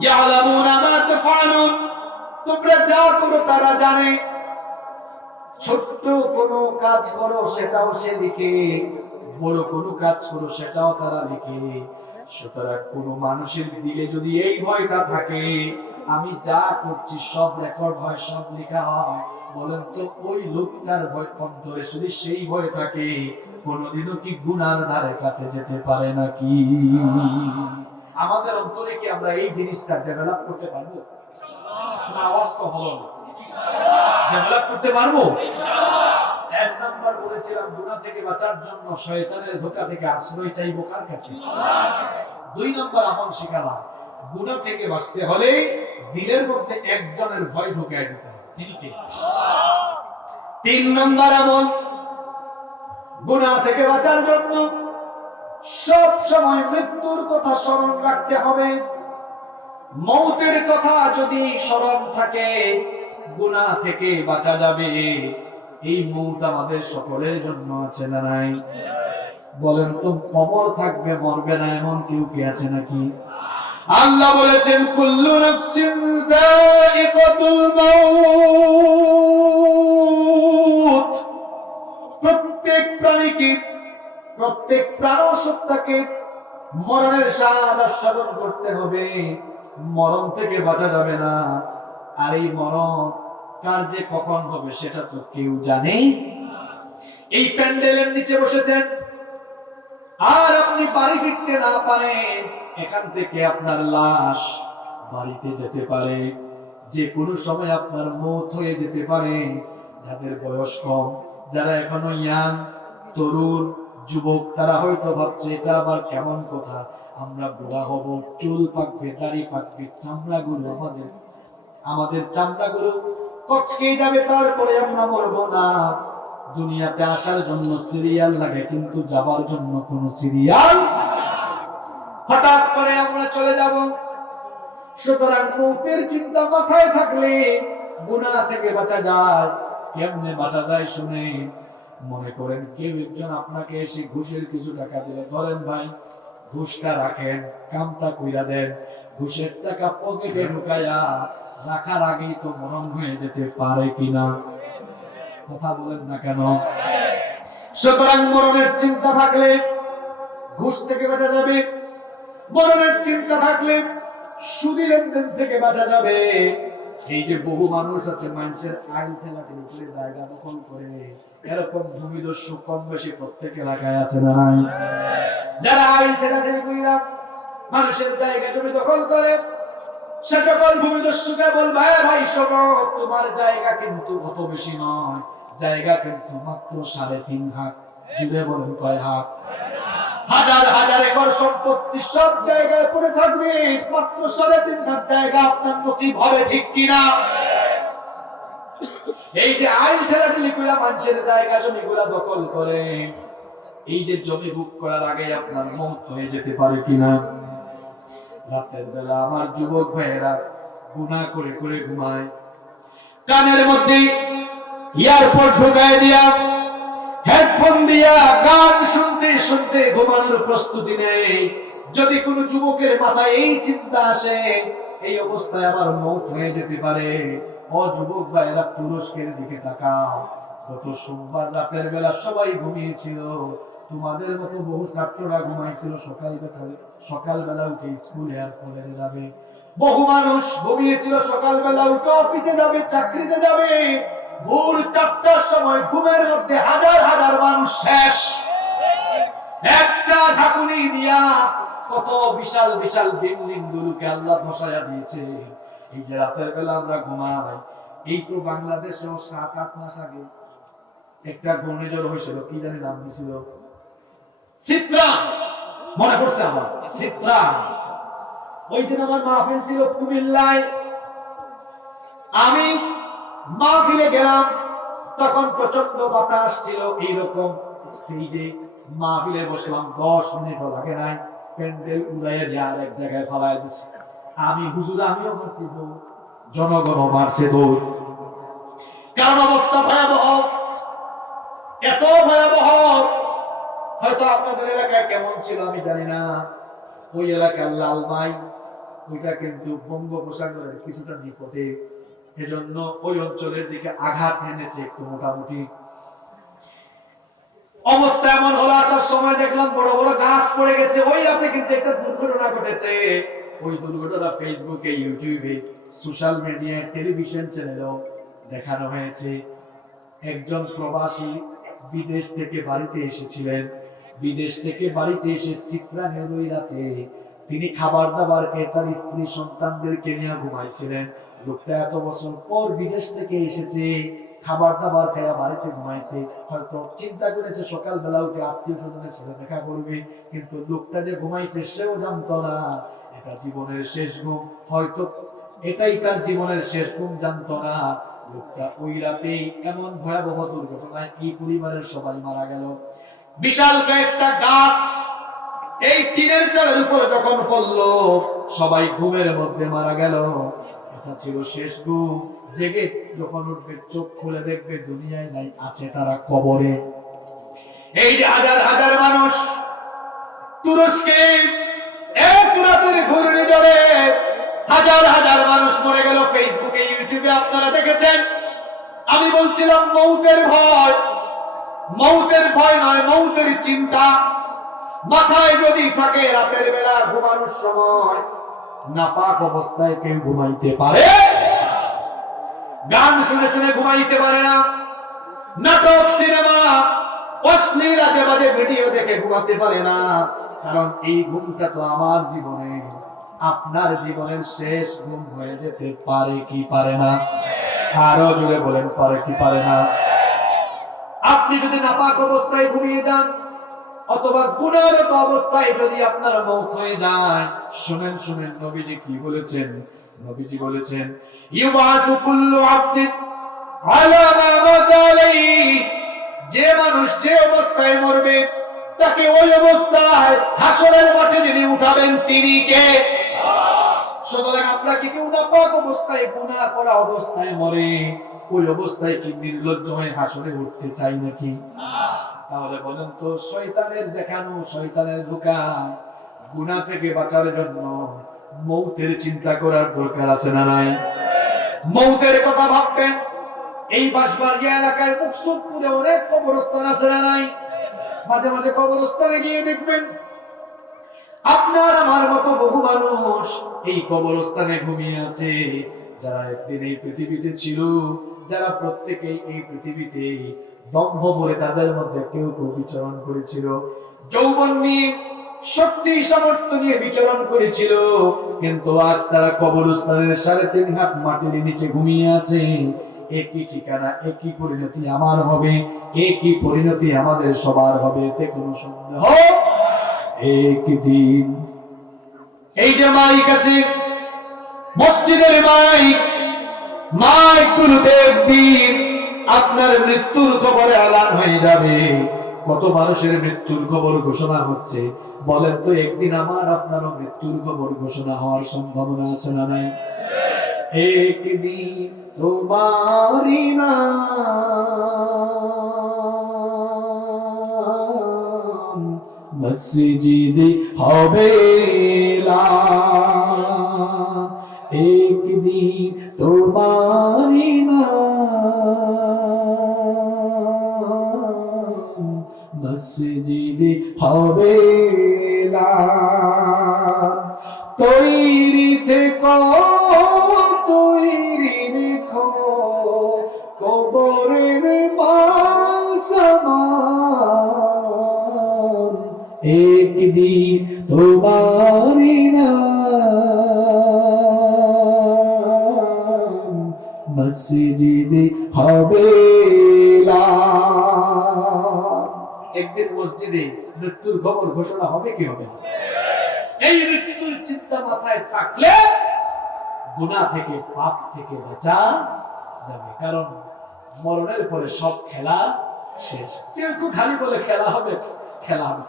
ইয়ালামুনা মা তাফআলুন, তোমরা যা করো তারা জানে। ছোট্ট কোনো কাজ করো সেটাও সে লিখে, বড় কোনো কাজ করো সেটাও তারা লিখে। সুতরাং কোনো মানুষের দিলে যদি এই ভয়টা থাকে, আমি যা করছি সব রেকর্ড হয়, সব লেখা হয়, বলেন তো ওই লোকটার ভয় অন্তরে যদি সেই ভয় থাকে, কোনোদিনও কি গুনার ধারে কাছে যেতে পারে নাকি? আমাদের অন্তরে কি আমরা এই জিনিসটা ডেভেলপ করতে পারবো? না, আওয়াজ তো হলো না। ডেভেলপ করতে পারবো? 1 নাম্বার বলেছিলাম, গুনাহ থেকে বাঁচার জন্য শয়তানের ধোঁকা থেকে আশ্রয় চাইবো কার কাছে? 2 নাম্বার আমল শিখালাম, গুনাহ থেকে বাঁচতে হলে দিলের মধ্যে একজনের ভয় ঢুকায় দিতে হবে, তিনি কে? 3 নাম্বার আমল, গুনাহ থেকে বাঁচার জন্য সব সময় মৃত্যুর কথা স্মরণ রাখতে হবে। মৌতের কথা যদি স্মরণ থাকে, গুনাহ থেকে বাঁচা যাবে। এই মৌত আমাদের সকলের জন্য আছে না নাই? বলেন তো, অমর থাকবে মরবে না এমন কেউ কি আছে নাকি? আল্লাহ বলেছেন কুল্লু নাফসিন যায়িকাতুল মাউত, প্রত্যেক প্রাণীকে, প্রত্যেক প্রাণসত্তাকে মরণের স্বাদ আস্বাদন করতে হবে। মরণ থেকে বাঁচা যাবে না। আর এই মরণ কার যে কখন হবে সেটা তো কেউ জানে। এই প্যান্ডেলের নিচে বসেছেন, আর আপনি বাড়ি ফিরতে না পারেন, এখান থেকে আপনার লাশ বাড়িতে যেতে পারে, যে কোনো সময় আপনার মৌত হয়ে যেতে পারে। যাদের বয়স কম, যারা এখনো ইয়াং, তরুণ, যুবক, তারা হয়তো ভাবছে এটা আবার কেমন কথা, আমরা বুড়া হব, চুল পাকবে, দাড়ি পাকবে, চামড়াগুলো আমাদের চামড়াগুলো কচকে যাবে, তারপরে আমরা মরবো না। দুনিয়াতে আসার জন্য সিরিয়াল লাগে, কিন্তু যাবার জন্য কোনো সিরিয়াল। হঠাৎ করে আমরা চলে যাব। সুতরাং মৌতের চিন্তা মাথায় থাকলে গুনাহ থেকে বাঁচা যায়। কেমনে বাঁচা যায় শুনে, মনে করেন কেউ একজন আপনাকে এসে ঘুষের কিছু টাকা দিলে, ধরেন ভাই ঘুষটা রাখেন, কামটা কইরা দেন, ঘুষের টাকা পকেটে ঢুকায়া রাখার আগেই তো মরণ হয়ে যেতে পারে কিনা? কথা বলেন না কেন? সুতরাং মরণের চিন্তা থাকলে ঘুষ থেকে বাঁচা যাবে। মরণের চিন্তা থাকলে সুদী লেনদেন থেকে বাঁচা যাবে। এই যে বহু মানুষ আছে মানুষের আইল ঠেলাঠেলি করে জায়গা দখল করে, এরকম ভূমিদস্যু কম বেশি প্রত্যেক এলাকায় আছে না নাই? যারা আইল ঠেলাঠেলি কইরা মানুষের জায়গা জমি দখল করে, সে সকল ভূমিদস্যুকে বলবে, ভাই শোনো, তোমার জায়গা কিন্তু অত বেশি নয়, জায়গা কিন্তু মাত্র 3.5 হাত। জুড়ে বলেন কয় হাত? হাজার হাজার একর সম্পত্তি সব জায়গায় পড়ে থাকবে, মাত্র 3.5 হাত জায়গা আপনার নসিব হবে, ঠিক কিনা? এই যে আইল ঠেলাঠেলি কইরা মানুষের জায়গা জমিগুলা দখল করে, এই যে জমি বুক করার আগে আপনার মওত হয়ে যেতে পারে কিনা? রাতের বেলা আমার যুবক ভাইয়েরা গুনাহ করে করে ঘুমায়, কানের মধ্যে ইয়ারপড ঢুকায় দিয়া, হেডফোন দিয়া গান শুনতে শুনতে ঘুমানোর প্রস্তুতি নেই। যদি কোনো যুবকের মাথায় এই চিন্তা আসে, এই অবস্থায় আমার মওত হয়ে যেতে পারে, ও যুবক ভাইয়েরা তুরস্কের দিকে তাকাও। গত সোমবার রাতের বেলা সবাই ঘুমিয়েছিল, তোমাদের মতো বহু ছাত্ররা ঘুমাইছিল, সকালবেলা উঠে স্কুলে আর কলেজে যাবে। বহু মানুষ ঘুমিয়েছিল, সকালবেলা উঠে অফিসে যাবে, চাকরিতে যাবে। ভোর 4টার সময় ঘুমের মধ্যে হাজার হাজার মানুষ শেষ। একটা ঝাঁকুনি দিয়া কত বিশাল বিশাল বিল্ডিং গুলোকে আল্লাহ ধসায়া দিয়েছে। এই যে রাতের বেলা আমরা ঘুমাই, এই তো বাংলাদেশেও 7-8 মাস আগে একটা ঘূর্ণিঝড় হয়েছিল, কি জানি নাম দিছিল, চিত্রা, মনে পড়ছে আমার, চিত্রা। ওই দিন আমার মাহফিল ছিল কুমিল্লায়। আমি মাহফিলে গেলাম, তখন প্রচন্ড বাতাস ছিল। এইরকম স্টেজে মাহফিলে বসলাম, 10 মিনিটও লাগে নাই, প্যান্ডেল উড়াইয়া দিয়ে আর এক জায়গায় ফালাইয়া দিছে। আমি হুজুর, আমিও মারছি দৌড়, জনগণও মারছে দৌড়। কারণ অবস্থা ভয়াবহ, এত ভয়াবহ। হয়তো আপনাদের এলাকায় কেমন ছিল আমি জানি না, ওই এলাকার লালমাই, ওইটা কিন্তু বঙ্গোপসাগরের কিছুটা নিকটে, এজন্য ওই অঞ্চলের দিকে আঘাত হেনেছে একটু মোটামুটি। অবস্থা এমন হলো, আসার সময় দেখলাম বড় বড় গাছ পড়ে গেছে। ওই রাতে কিন্তু একটা দুর্ঘটনা ঘটেছে। ওই দুর্ঘটনা ফেসবুকে, ইউটিউবে, সোশ্যাল মিডিয়ায়, টেলিভিশন চ্যানেলেও দেখানো হয়েছে। একজন প্রবাসী বিদেশ থেকে বাড়িতে এসেছিলেন, বিদেশ থেকে বাড়িতে এসে চিত্রাঙ্গের ওই রাতে তিনি খাবার দাবার খেয়ে তার স্ত্রী সন্তানদেরকে নিয়ে ঘুমাইছিলেন। লোকটা এত বছর পর বিদেশ থেকে এসেছে, খাবার দাবার খেয়ে বাড়িতে ঘুমাইছে, হয়তো চিন্তা করেছে সকালবেলা উঠে আত্মীয় স্বজনের সাথে দেখা করবে। কিন্তু লোকটা যে ঘুমাইছে সেও জানতো না এটা জীবনের শেষ ঘুম, হয়তো এটাই তার জীবনের শেষ ঘুম, জানতো না। লোকটা ওই রাতেই এমন ভয়াবহ দুর্ঘটনায় এই পরিবারের সবাই মারা গেল। বিশাল কয়েকটা গাছ এই টিনের চালের উপরে যখন পড়লো, সবাই ঘুমের মধ্যে মারা গেল। এটা ছিল শেষ ঘুম। জেগে যখন উঠবে, চোখ খুলে দেখবে দুনিয়ায় নাই, আছে তারা কবরে। এই যে হাজার হাজার মানুষ তুরস্কে এক রাতের ঘূর্ণিঝড়ে হাজার হাজার মানুষ মরে গেল। ফেসবুকে, ইউটিউবে আপনারা দেখেছেন। আমি বলছিলাম মৌতের ভয়, মৌতের ভয় নয়, মৌতের চিন্তা মাথায় যদি থাকে, রাতের বেলা ঘুমানোর সময় নাপাক অবস্থায় কেউ ঘুমাইতে পারে? গান শুনে শুনে ঘুমাইতে পারে না, নাটক সিনেমা অশ্লীল আজে বাজে ভিডিও দেখে ঘুমাতে পারে না। কারণ এই ঘুমটা তো আমার জীবনে, আপনার জীবনের শেষ ঘুম হয়ে যেতে পারে কি পারে না? আরো জোরে বলেন, পারে কি পারে না? আপনি যদি নাপাক অবস্থায় ঘুমিয়ে যান অথবা গুনাহরত অবস্থায় যদি আপনার মওত হয়ে যায়, শুনেন শুনেন নবীজি কি বলেছেন। নবীজি বলেছেন, ইউবাতু কুল্লু আবদিন আলা মা মাতা আলাইহি, যে মানুষ যে অবস্থায় মরবে তাকে ওই অবস্থায় হাসরের মাঠে যিনি উঠাবেন তিনি কে? সুতরাং আমরা কি কেউ নাপাক অবস্থায়, গুনাহ করা অবস্থায় মরে, ওই অবস্থায় কি নির্লজ্জ হয়ে হাসরে উঠতে চাই নাকি? তাহলে বলেন তো, শয়তানের দেখানো, শয়তানের ধোঁকা, গুনাহ থেকে বাঁচার জন্য মৌতের চিন্তা করার দরকার আছে না নাই? মৌতের কথা ভাববেন। এই বাঁশবাড়িয়া এলাকায় উকসুদপুরে অনেক কবরস্থান আছে না নাই? মাঝে মাঝে কবরস্থানে গিয়ে দেখবেন আপনার আমার মতো বহু মানুষ এই কবরস্থানে ঘুমিয়ে আছে, যারা একদিন এই পৃথিবীতে ছিল, যারা প্রত্যেকেই এই পৃথিবীতে দম্ভ ভরে তাদের মধ্যে কেউ কেউ বিচরণ করেছিল, যৌবন নিয়ে, শক্তি সামর্থ্য নিয়ে বিচরণ করেছিল, কিন্তু আজ তারা কবরস্থানের 3.5 হাত মাটির নিচে ঘুমিয়ে আছে। একই ঠিকানা, একই পরিণতি আমার হবে, একই পরিণতি আমাদের সবার হবে, এতে কোনো সন্দেহ। একদিন এই যে মাইক আছে, মসজিদের মাইক, মাইকগুলোতে একদিন আপনার মৃত্যুর খবরে এলান হয়ে যাবে। কত মানুষের মৃত্যুর খবর ঘোষণা হচ্ছে, বলেন তো একদিন আমার আপনারও মৃত্যুর খবর ঘোষণা হওয়ার সম্ভাবনা আছে না নাই? একদিন তোমারি নাম মসজিদে হবে এলান, একদিন তোমারি নাম মসজিদে হবে এলান। তৈরি থেকো, তৈরি রেখো কবরের মাল সামান, একদিন তোমারি নাম মসজিদে হবে এলান। একদিন মসজিদে মৃত্যুর খবর ঘোষণা হবে কি হবে না? এই মৃত্যুর চিন্তা মাথায় থাকলে গুনাহ থেকে, পাপ থেকে বাঁচা যাবে। কারণ মরণের পরে সব খেলা শেষ। কেউ কেউ খালি বলে খেলা হবে, খেলা হবে,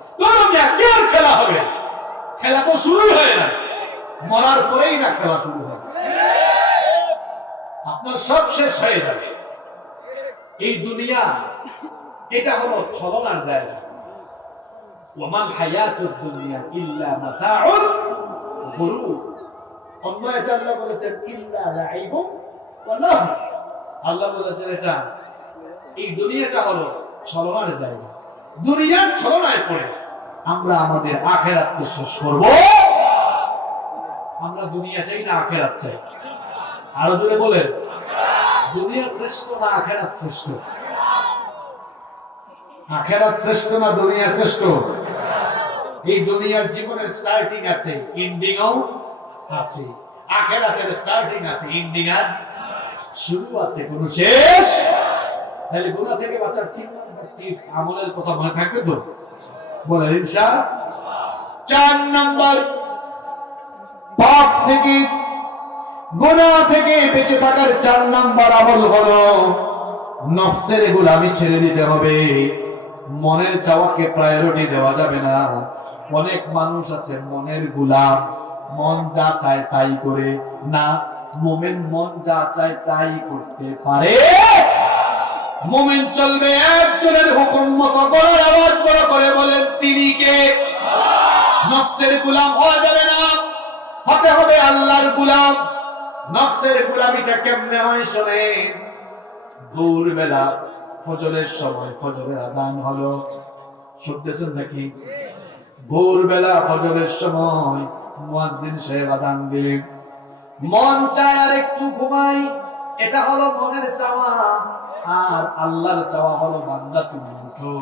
কি আর খেলা হবে? খেলা তো শুরুই হয় না, মরার পরেই না খেলা শুরু হবে। আপনার সব শেষ হয়ে যাবে। এই দুনিয়া এটা হলো ছলনার জায়গা। ওয়ামাল হায়াতুদ দুনিয়া ইল্লা মাতাউল গুরুর। অন্য এটা আল্লাহ বলেছেন ইল্লা লাইবুন ওয়া লাহু। আল্লাহ বলেছেন এটা, এই দুনিয়াটা হলো ছলনার জায়গা। দুনিয়ার ছলনায় পড়ে আমরা আমাদের আখিরাতকে শেষ করব। আমরা দুনিয়া চাই না আখিরাত চাই? আরো জোরে বলেন, দুনিয়া শ্রেষ্ঠ না আখিরাত শ্রেষ্ঠ? আখিরাত শ্রেষ্ঠ না দুনিয়া শ্রেষ্ঠ? এই দুনিয়ার জীবনের স্টার্টিং আছে, এন্ডিংও আছে। আখিরাতের স্টার্টিং আছে, এন্ডিং আর শুরু আছে, কোনো শেষ। তাহলে গুনাহ থেকে বাঁচার 3 নম্বর টিপস, আমলের কথা মনে থাকবে তো? বলেন ইনশাআল্লাহ। 4 নম্বর, পাপ থেকে, গুনাহ থেকে বেঁচে থাকার 4 নম্বর আমল হলো নফসের গোলামি ছেড়ে দিতে হবে। মনের চাওয়াকে প্রায়োরিটি দেওয়া যাবে না। অনেক মানুষ আছে মনের গোলাম, মন যা চায় তাই করে না। মুমিন মন যা চায় তাই করতে পারে। মুমিন চলবে একজনের হুকুম মতো। গলার আওয়াজ বড় করে বলেন তিনি কে? নফসের গোলাম হওয়া যাবে না, হতে হবে আল্লাহর গোলাম। নফসের গোলামিটা কেমনে হয় শোনেন। ভোরবেলা ফজরের সময় ফজরের আজান হলো, শুনতেছেন নাকি? ভোরবেলা ফজরের সময় মুয়াজ্জিন সাহেব আজান দিলেন, মন চায় আর একটু ঘুমাই, এটা হলো মনের চাওয়া। আর আল্লাহর চাওয়া হলো বান্দা তুমি উঠো,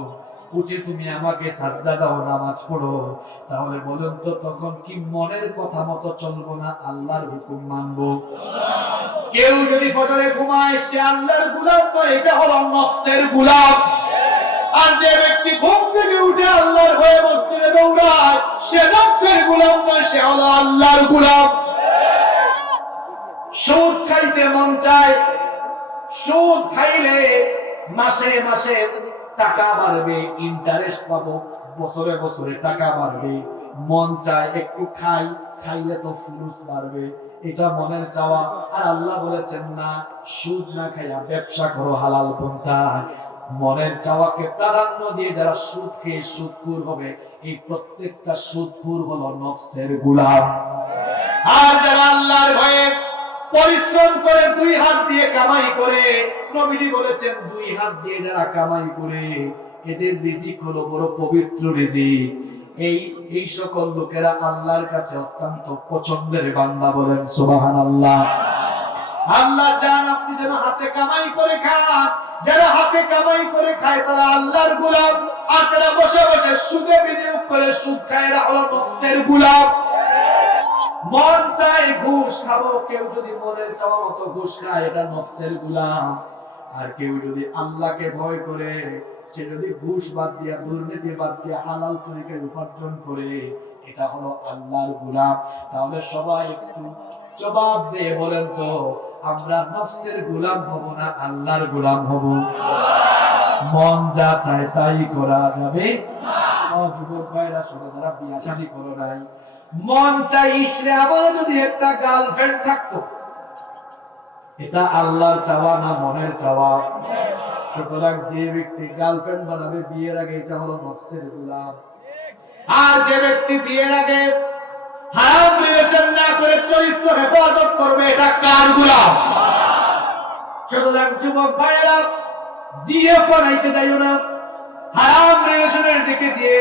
উঠে তুমি আমাকে সাজদা দাও, নামাজ পড়ো। তাহলে বলুন তো তখন কি মনের কথা মতো চলবো না আল্লাহর হুকুম মানবো? কেউ যদি ফজরে ঘুমায় সে আল্লাহর গোলাম নয়, এটা হলো নফসের গোলাম। আর যে ব্যক্তি ঘুম থেকে উঠে আল্লাহর ভয়ে মসজিদে দৌড়ায় সে নফসের গোলাম নয়, সে হলো আল্লাহর গোলাম। সুদ খাইতে মন চায়, সুদ খাইলে মাসে মাসে টাকা বাড়বে, ইন্টারেস্ট পাবো, বছরে বছরে টাকা বাড়বে। মন চায় একটু খাই, খাইলে তো ফুলুস বাড়বে, এটা মনের চাওয়া। আর আল্লাহ বলেছেন না, সুদ না খাইয়া ব্যবসা করো হালাল পন্থা। মনের চাওয়াকে প্রাধান্য দিয়ে যারা সুদ খেয়ে সুদখোর হবে, এই প্রত্যেকটা সুদখোর হলো নফসের গোলাম। আর যারা আল্লাহর ভয়ে পরিশ্রম করে দুই হাত দিয়ে কামাই করে, নবীজি বলেছেন দুই হাত দিয়ে যারা কামাই করে এদের রিজিক হলো বড় পবিত্র রিজিক। এই সকল লোকেরা আল্লাহর কাছে অত্যন্ত পছন্দের বান্দা। বলেন সুবহানাল্লাহ। আল্লাহ চান আপনি যেন হাতে কামাই করে খান। যারা হাতে কামাই করে খায় তারা আল্লাহর গোলাম। আর যারা বসে বসে সুদে বিনিয়োগ করে সুদ খায় এরা হলো নফসের গোলাম। মন চাই ঘুষ খাবো, কেউ যদি মনের চাওয়া মতো ঘুষ খায় এটা নফসের গোলাম। আর কেউ যদি আল্লাহকে ভয় করে, সে যদি ঘুষ বাদ দিয়া দুর্নীতি বাদ দিয়া হালাল তরিকায় উপার্জন করে, এটা হলো আল্লাহর গোলাম। তাহলে সবাই একটু জবাব দিয়ে বলেন তো, আমরা নফসের গোলাম হব না আল্লাহর গোলাম হব? মন যা চায় তাই করা যাবে না। যুবক ভাইরা সবাই যারা বিয়ে শাদী করো নাই, মন চাই ইসরে আমার যদি একটা গার্লফ্রেন্ড থাকতো, এটা আল্লাহর চাওয়া না মনের চাওয়া? সুতরাং যে ব্যক্তি গার্লফ্রেন্ড বানাবে বিয়ের আগে, এটা হলো নফসের গোলাম। আর যে ব্যক্তি বিয়ের আগে হারাম রিলেশন না করে চরিত্র হেফাজত করবে, এটা কার গোলাম? সুতরাং যুবক ভাইরা জিয়ে বানাইতে যাইও না, হারাম রিলেশনের দিকে যে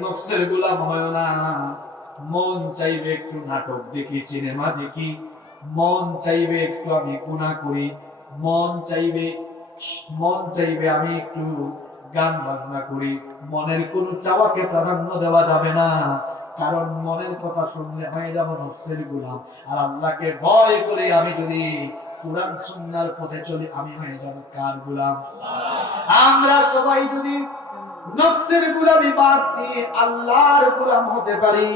নফসের গোলাম হয় না। মন চাইবে একটু নাটক দেখি, সিনেমা দেখি, মন চাইবে একটু আমি গুনাহ করি, মন চাইবে আমি একটু গান বাজনা করি। মনের কোন চাওয়াকে প্রাধান্য দেওয়া যাবে না, কারণ মনের কথা শুনলে হয়ে যাব নফসের গোলাম। আর আল্লাহকে ভয় করে আমি যদি কুরআন সুন্নাহর পথে চলি, আমি হয়ে যাব কার গোলাম? আমরা সবাই যদি নফসের গোলামি বাদ দিয়ে আল্লাহর গোলাম হতে পারি,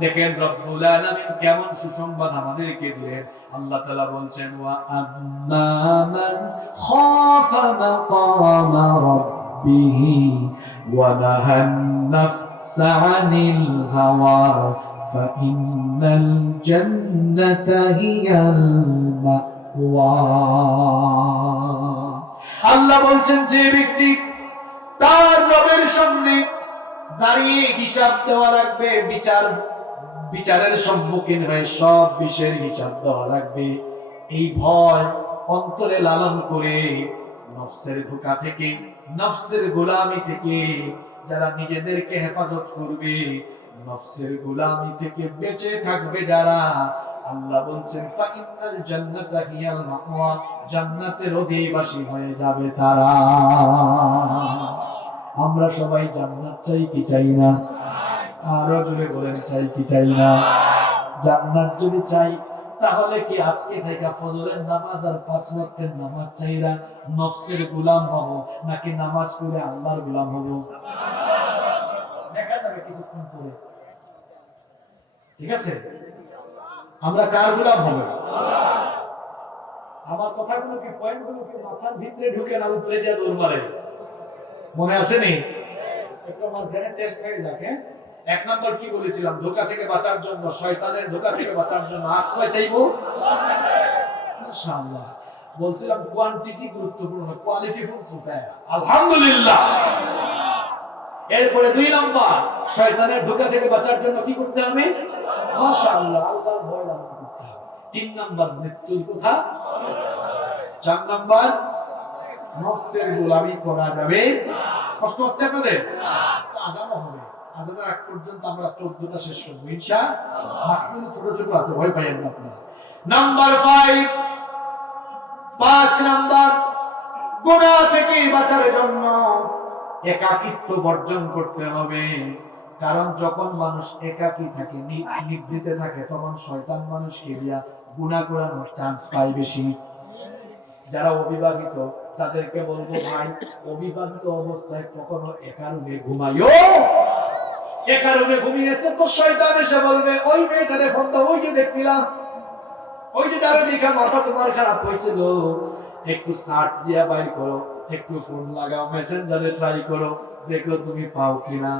দেখেন রব্বুল আলামিন কেমন সুসংবাদ আমাদেরকে দিলেন। আল্লাহ তাআলা বলছেন, ওয়া আম্মা মান খাফা মাকামা রাব্বিহি ওয়া নাহান নাফসা আনিল হাওয়া ফাইন্নাল জান্নাতা হিয়াল মাওয়া। আল্লাহ বলছেন যে ব্যক্তি তার রবের সামনে দাঁড়িয়ে হিসাব দেওয়া লাগবে, বিচারের সম্মুখীন হয়ে সব বিষয়ের হিসাব দেওয়া লাগবে, এই ভয় অন্তরে লালন করে নফসের ধোঁকা থেকে, নফসের গোলামি থেকে যারা নিজেদেরকে হেফাজত করবে, নফসের গোলামি থেকে বেঁচে থাকবে যারা, আল্লাহ বলছেন ফাইনাল জান্নাতা হিয়াল মাওয়া, জান্নাতের অধিবাসী হয়ে যাবে তারা। আমরা সবাই জান্নাত চাই কি চাই না? আরো জোরে বলেন চাই কি চাই না? জান্নাত যদি চাই তাহলে কি আজকে থেকে ফজরের নামাজ আর 5 ওয়াক্তের নামাজ চাইরা নফসের গোলাম হব, নাকি নামাজ পড়ে আল্লাহর গোলাম হব? দেখা যাবে কিছুক্ষণ পরে। ঠিক আছে, আমরা কার গোলাম হব? আমার কথাগুলো কি পয়েন্টগুলো কি মাথার ভিতরে ঢুকে না উপরে দিয়ে দৌড় মারে? মনে আছে নি? একটু মাঝখানে টেস্ট হয়ে যাক। এক নম্বর কি বলেছিলাম? ধোঁকা থেকে বাঁচার জন্য, শয়তানের ধোঁকা থেকে বাঁচার জন্য আশ্রয় চাইবো ইনশাআল্লাহ। বলছিলাম কোয়ান্টিটি গুরুত্বপূর্ণ, কোয়ালিটি ফুল সুপার, আলহামদুলিল্লাহ। এরপরে 2 নম্বর, শয়তানের ধোঁকা থেকে বাঁচার জন্য কি করতে হবে? মাশাআল্লাহ, আল্লাহর ভয় লালন করতে হবে। 3 নম্বর, মৃত্যুর কথা। 4 নম্বর, নফসের গোলামি করা যাবে। কষ্ট হচ্ছে আপনাদের? আজানও হবে, আজানের আগ পর্যন্ত আমরা 14টা শেষ করব ইনশাআল্লাহ। বাকিগুলো ছোট ছোট আছে, ভয় পাইয়েন না আপনারা। নাম্বার 5 নাম্বার, গুনাহ থেকে বাঁচার জন্য একাকিত্ব বর্জন করতে হবে। কারণ যখন মানুষ একাকী থাকে, নিভৃতে থাকে, তখন শয়তান মানুষকে দিয়া গুনাহ করানোর চান্স পায় বেশি। যারা অবিবাহিত তাদেরকে বলবো, ভাই অবিবাহিত অবস্থায় কখনো একা রুমে ঘুমাইও। একা রুমে ঘুমিয়েছে তো শয়তান এসে বলবে, ওই মেয়েটারে ফোন দাও, ওই যে দেখছিলাম, ওই যে যারা দেখা মাথা তোমার খারাপ হয়েছিল, একটু সার্চ দিয়া বাইর করো, একটু ফোন লাগাও, মেসেঞ্জারে ট্রাই করো, দেখো তুমি পাও কিনা।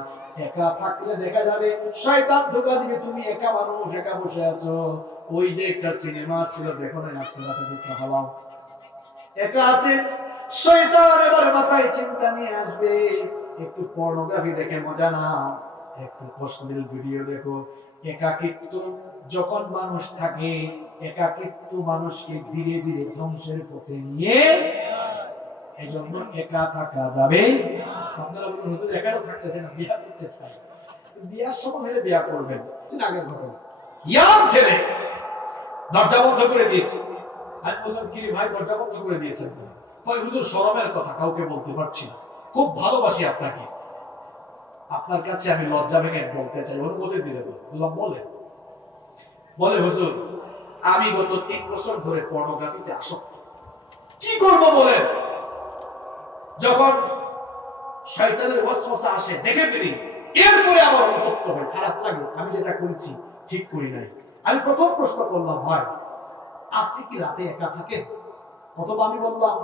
একা থাকলে দেখা যাবে শয়তান ধোঁকা দিবে, তুমি একা মানুষ, একা বসে আছো। ওই যে একটা সিনেমা ছিল, দেখো না, আজকে রাতে দেখা হলাম, একা আছে। শয়তান এবার মাথায় চিন্তা নিয়ে আসবে, একটু পর্নোগ্রাফি দেখে মজা নাও, একটু অশ্লীল ভিডিও দেখো। একাকিত্ব যখন মানুষ থাকে, একাকিত্ব মানুষকে ধীরে ধীরে ধ্বংসের পথে নিয়ে। এই জন্য একা থাকা যাবে। আপনারা বলুন, হুজুর একা তো থাকতেছেন, বিয়ে করতে চাই, বিয়ার সময় হলে বিয়ে করবেন। দিন আগের ঘটনা, ইয়াং ছেলে দরজা বন্ধ করে দিয়েছে। আমি বললাম, কি রে ভাই দরজা বন্ধ করে দিয়েছেন? কই হুজুর শরমের কথা, কাউকে বলতে পারছি না, খুব ভালোবাসি আপনাকে, আপনার কাছে আমি লজ্জা ভেঙে বলতে চাই, অনুমতি দিলে বললাম বলে। বলে, হুজুর আমি গত 3 বছর ধরে পর্নোগ্রাফিতে আসক্ত, কি করব বলেন? যখন শয়তানের ওয়াসওয়াসা আসে দেখে ফেলি, এরপরে আবার অনুতপ্ত হয়, খারাপ লাগে, আমি যেটা করেছি ঠিক করি নাই। আমি প্রথম প্রশ্ন করলাম, ভাই আপনি কি রাতে একা থাকেন? অথবা আমি বললাম,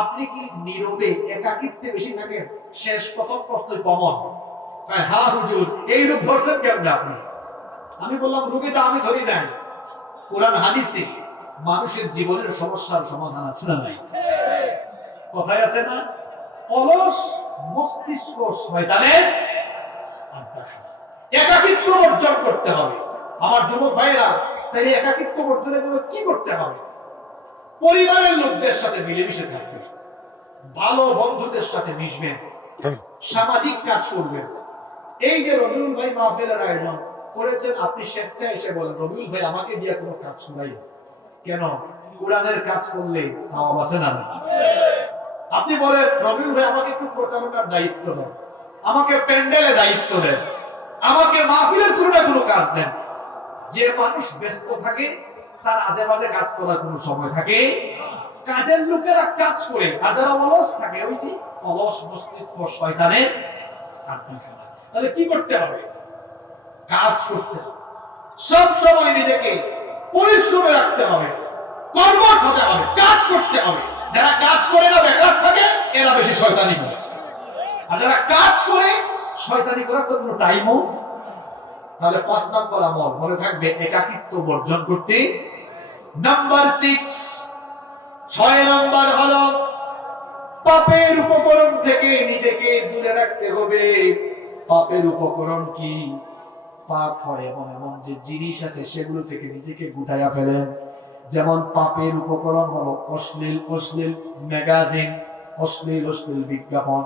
আপনি কি নীরবে একাকিত্বে বেশি থাকেন? শেষ প্রথম প্রশ্নই কমন, হ্যাঁ হুজুর। এই রূপ ধরছেন কেমন আপনি? আমি বললাম, রোগীটা আমি ধরি নাই, কোরআন হাদিসে মানুষের জীবনের সমস্যার সমাধান আছে না নাই? কথায় আছে না, অলস মস্তিষ্ক শয়তানের আড্ডা। একাকিত্ব বর্জন করতে হবে। আমার যুবক ভাইরা, তাই একাকিত্ব বর্জনের জন্য কি করতে হবে? পরিবারের লোকদের সাথে মিলেমিশে থাকবেন, ভালো বন্ধুদের সাথে মিশবেন, সামাজিক কাজ করবেন। এই যে রবিউল ভাই মাহফিলের আয়োজন করেছেন, আপনি স্বেচ্ছায় এসে বলেন, রবিউল ভাই আমাকে দিয়ে কোনো কাজ করাই। কেন? কোরআনের কাজ করলে সওয়াব আছে না? আপনি বলেন, রবিউল ভাই আমাকে একটু প্রচারণার দায়িত্ব দেন, আমাকে প্যান্ডেলের দায়িত্ব দেন, আমাকে মাহফিলের কোনো না কোনো কাজ দেন। যে মানুষ ব্যস্ত থাকে, তার আজে বাজে কাজ করার কোনো সময় থাকে? কাজের লোকেরা কাজ করে, আর যারা অলস থাকে, ওই যে অলস মস্তিষ্ক শয়তানের আড্ডা খানা। তাহলে কি করতে হবে? কাজ করতে হবে, সব সময় নিজেকে পরিশ্রমে রাখতে হবে, কর্মঠ হতে হবে, কাজ করতে হবে। যারা কাজ করে না, বেকার থাকে, এরা বেশি শয়তানি করে। আর যারা কাজ করে, শয়তানি করার তো কোনো টাইমও। তাহলে 5 নম্বর আমল মনে থাকবে, একাকিত্ব বর্জন করতে। নাম্বার 6 নম্বর হলো, পাপের উপকরণ থেকে নিজেকে দূরে রাখতে হবে। পাপের উপকরণ কি? পাপ হয় এমন এমন যে জিনিস আছে, সেগুলো থেকে নিজেকে গুটাইয়া ফেলেন। যেমন পাপের উপকরণ হলো অশ্লীল ম্যাগাজিন, অশ্লীল বিজ্ঞাপন।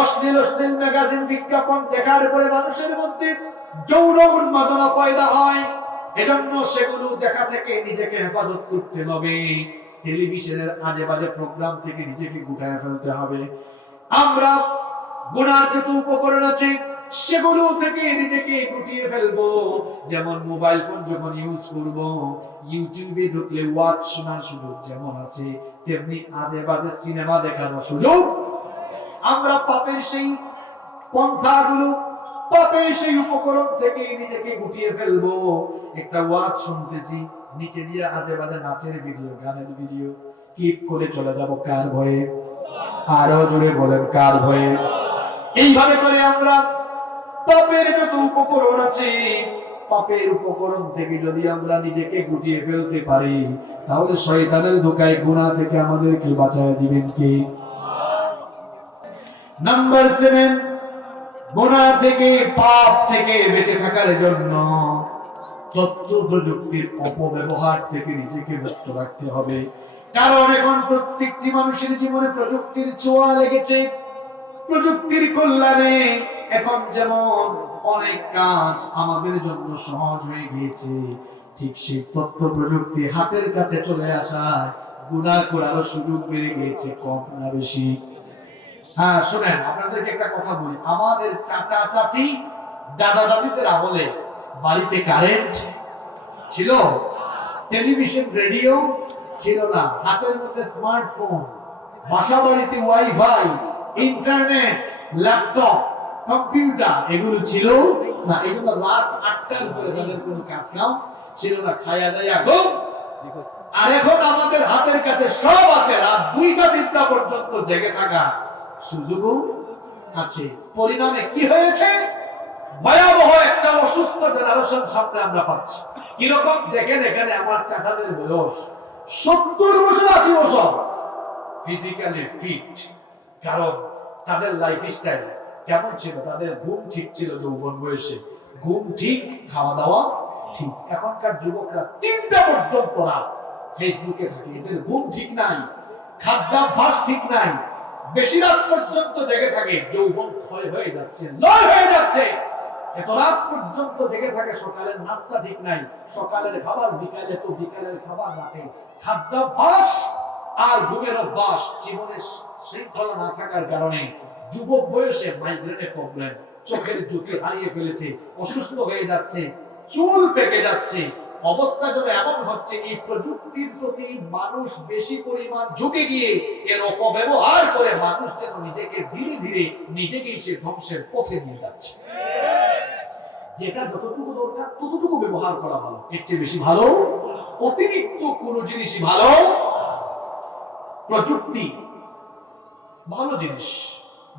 অশ্লীল ম্যাগাজিন বিজ্ঞাপন দেখার পরে মানুষের মধ্যে যৌন উন্মাদনা পয়দা হয়। এজন্য সেগুলো দেখা থেকে নিজেকে হেফাজত করতে হবে। টেলিভিশনের আজে বাজে প্রোগ্রাম থেকে নিজেকে গুটাইয়া ফেলতে হবে। আমরা গুনার যত উপকরণ আছে, সেগুলো থেকে নিজেকে গুটিয়ে ফেলবো। যেমন মোবাইল ফোন যখন ইউজ করব, ইউটিউবে ঢুকলে ওয়াচ শোনার সুযোগ যেমন আছে, তেমনি আজে বাজে সিনেমা দেখানোর সুযোগ। আমরা পাপের সেই পন্থাগুলো, পাপের সেই উপকরণ থেকে নিজেকে গুটিয়ে ফেলবো। একটা ওয়াচ শুনতেছি, নিচে দিয়ে আজে বাজে নাচের ভিডিও, গানের ভিডিও, স্কিপ করে চলে যাব কার ভয়ে? আরো জোরে বলেন কার ভয়ে? এইভাবে করে আমরা পাপের যত উপকরণ আছে, পাপের উপকরণ থেকে যদি আমরা নিজেকে গুটিয়ে ফেলতে পারি, তাহলে শয়তানের ধোঁকায় গুনাহ থেকে আমাদেরকে বাঁচায় দিবেন কে? নাম্বার 7, গুনাহ থেকে, পাপ থেকে বেঁচে থাকার জন্য তথ্য প্রযুক্তির অপব্যবহার থেকে নিজেকে মুক্ত রাখতে হবে। কারণ এখন প্রত্যেকটি মানুষের জীবনে প্রযুক্তির ছোঁয়া লেগেছে। প্রযুক্তির কল্যাণে এখন যেমন অনেক কাজ আমাদের জন্য সহজ হয়ে গিয়েছে, ঠিক সেই তথ্য প্রযুক্তি হাতের কাছে চলে আসায় গুনাহ করার সুযোগ বেড়ে গিয়েছে, কম না বেশি? হ্যাঁ, শুনেন, আপনাদেরকে একটা কথা বলি। আমাদের চাচা চাচি দাদা দাদিদের আমলে বাড়িতে কারেন্ট ছিল, টেলিভিশন রেডিও ছিল না, হাতের মধ্যে স্মার্টফোন, বাসা বাড়িতে ওয়াইফাই, ইন্টারনেট, ল্যাপটপ, কম্পিউটার এগুলো ছিল না। এগুলো রাত 8টার পরে তাদের কোনো কাজ নাও ছিল না, খায়া দায়া গো। আর এখন আমাদের হাতের কাছে সব আছে, রাত 2টা 3টা পর্যন্ত জেগে থাকা সুযোগও আছে। পরিণামে কি হয়েছে? ভয়াবহ একটা অসুস্থ জেনারেশন সামনে আমরা পাচ্ছি। কিরকম দেখেন, এখানে আমার চাচাদের বয়স 70 বছর 80 বছর, ফিজিক্যালি ফিট। কারণ তাদের লাইফস্টাইল কেমন ছিল? তাদের ঘুম ঠিক ছিল, যৌবন বয়সে ঘুম ঠিক, খাওয়া দাওয়া ঠিক। এখনকার যুবকরা 3টা পর্যন্ত রাত ফেসবুকে থাকে, এদের ঘুম ঠিক নাই, খাদ্যাভ্যাস ঠিক নাই, বেশি রাত পর্যন্ত জেগে থাকে, যৌবন ক্ষয় হয়ে যাচ্ছে, লয় হয়ে যাচ্ছে। এত রাত পর্যন্ত জেগে থাকে, সকালের নাস্তা ঠিক নাই, সকালের খাবার বিকালে, তো বিকালের খাবার রাতে। খাদ্যাভ্যাস আর ঘুমের অভ্যাস, জীবনের শৃঙ্খলা না থাকার কারণে যুবক বয়সে মাইগ্রেনের প্রবলেম, চোখের জ্যোতি হারিয়ে ফেলেছে, অসুস্থ হয়ে যাচ্ছে, চুল পেকে যাচ্ছে। অবস্থা যেন এমন হচ্ছে, এই প্রযুক্তির প্রতি মানুষ বেশি পরিমাণ ঝুঁকে গিয়ে এর অপব্যবহার করে মানুষ যেন নিজেকে ধীরে ধীরে নিজেকেই সে ধ্বংসের পথে নিয়ে যাচ্ছে। যেটা যতটুকু দরকার ততটুকু ব্যবহার করা ভালো, এর চেয়ে বেশি ভালো অতিরিক্ত কোনো জিনিসই ভালো। প্রযুক্তি ভালো জিনিস,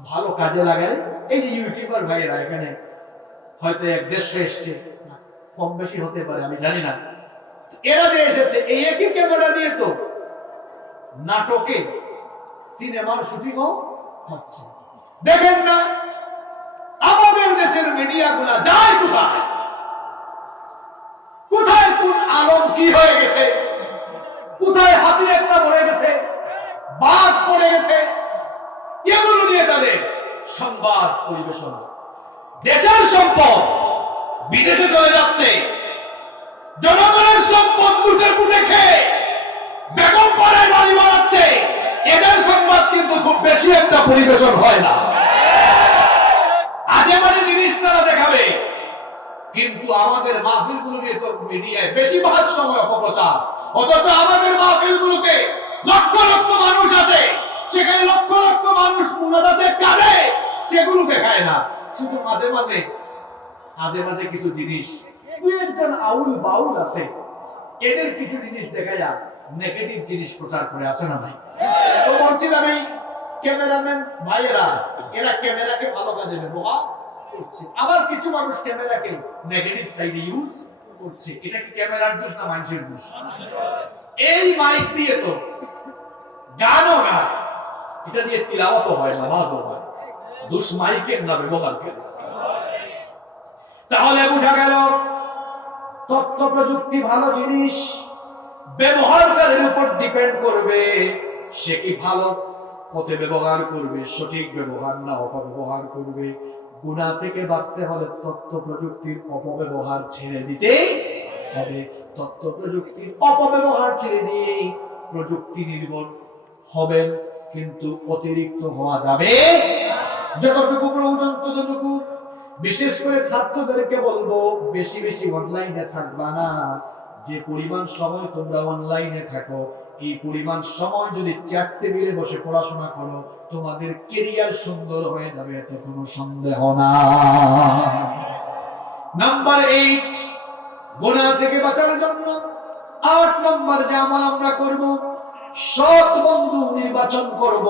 ভালো কাজে লাগায়। এই যে ইউটিউবার ভাইয়েরা, এখানে হয়তো 1-150 এসছে, কম বেশি হতে পারে, আমি জানি না। এরা যে এসেছে, এই একই ক্যামেরা দিয়ে তো নাটকে, সিনেমার শুটিংও হচ্ছে। দেখেন না আমাদের দেশের মিডিয়াগুলো যায় কোথায়, কোথায় কোন আলম কি হয়ে গেছে, কোথায় হাতি একটা মরে গেছে, বাঘ পড়ে গেছে, এগুলো নিয়ে তাদের সংবাদ পরিবেশনা। দেশের সম্পদ বিদেশে চলে যাচ্ছে, জনগণের সম্পদ লুটে পুটে খেয়ে বেগম পাড়ায় বাড়ি বানাচ্ছে, এদের সংবাদ কিন্তু খুব বেশি একটা পরিবেশন হয় না। আজে বাজে জিনিস তারা দেখাবে, কিন্তু আমাদের মাহফিলগুলো নিয়ে তো মিডিয়ায় বেশিরভাগ সময় অপপ্রচার। অথচ আমাদের মাহফিলগুলোতে লক্ষ লক্ষ মানুষ আসে, সেখানে লক্ষ লক্ষ মানুষ মুনাজাতে কাঁদে, সেগুলো দেখায় না। শুধু মাঝে মাঝে কিছু জিনিস, দুই একজন আউল বাউল আছে, এদের কিছু জিনিস দেখায় নেগেটিভ জিনিস প্রচার করে, আসে না ভাই? তো বলছিলাম, এই ক্যামেরাম্যান ভাইয়েরা, এরা ক্যামেরাকে ভালো কাজে ব্যবহার করছে, আবার কিছু মানুষ ক্যামেরাকে নেগেটিভ সাইডে ইউজ করছে। এটা কি ক্যামেরার দোষ না মানুষের দোষ? এই মাইক দিয়ে তো গানও গায়, এটা দিয়ে তিলাওয়াতও হয়, নামাজও হয়, দোষ মাইকের না ব্যবহার করে। তাহলে বোঝা গেল তথ্য প্রযুক্তি ভালো জিনিস, ব্যবহারকারীর উপর ডিপেন্ড করবে সে কি ভালো পথে ব্যবহার করবে, সঠিক ব্যবহার না অপব্যবহার করবে। গুনাহ থেকে বাঁচতে হলে তথ্য প্রযুক্তির অপব্যবহার ছেড়ে দিতে হবে। তথ্য প্রযুক্তির অপব্যবহার ছেড়ে দিয়ে প্রযুক্তি নির্ভর হবেন, কিন্তু অতিরিক্ত হওয়া যাবে যতটুকু প্রয়োজন ততটুকু। বিশেষ করে ছাত্রদেরকে বলবো, বেশি বেশি অনলাইনে থাকবা না। যে পরিমাণ সময় তোমরা অনলাইনে থাকো, এই পরিমাণ সময় যদি চেয়ার টেবিলে বসে পড়াশোনা করো, তোমাদের ক্যারিয়ার সুন্দর হয়ে যাবে, এতে কোনো সন্দেহ না। নাম্বার 8, গুনাহ থেকে বাঁচার জন্য 8 নম্বর যে আমল আমরা করব, সৎ বন্ধু নির্বাচন করব।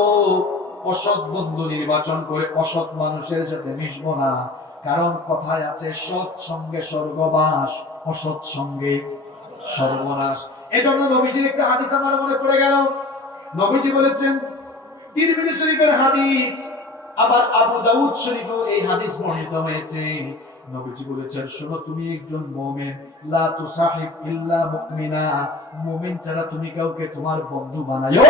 অসৎ বন্ধু নির্বাচন করে অসৎ মানুষের সাথে মিশবো না, কারণ কথায় আছে সৎ সঙ্গে স্বর্গবাস, অসৎ সঙ্গে সর্বনাশ। এজন্য নবীজির একটা হাদিস আমার মনে পড়ে গেল। নবীজি বলেছেন, তিরমিজি শরীফের হাদিস, আবার আবু দাউদ শরীফেও এই হাদিস বর্ণিত হয়েছে। নবীজি বলেছেন, শোনো, তুমি একজন মুমিন, লা তুসাহিব ইল্লা মুমিনা, মুমিন ছাড়া তুমি কাউকে তোমার বন্ধু বানায়ো।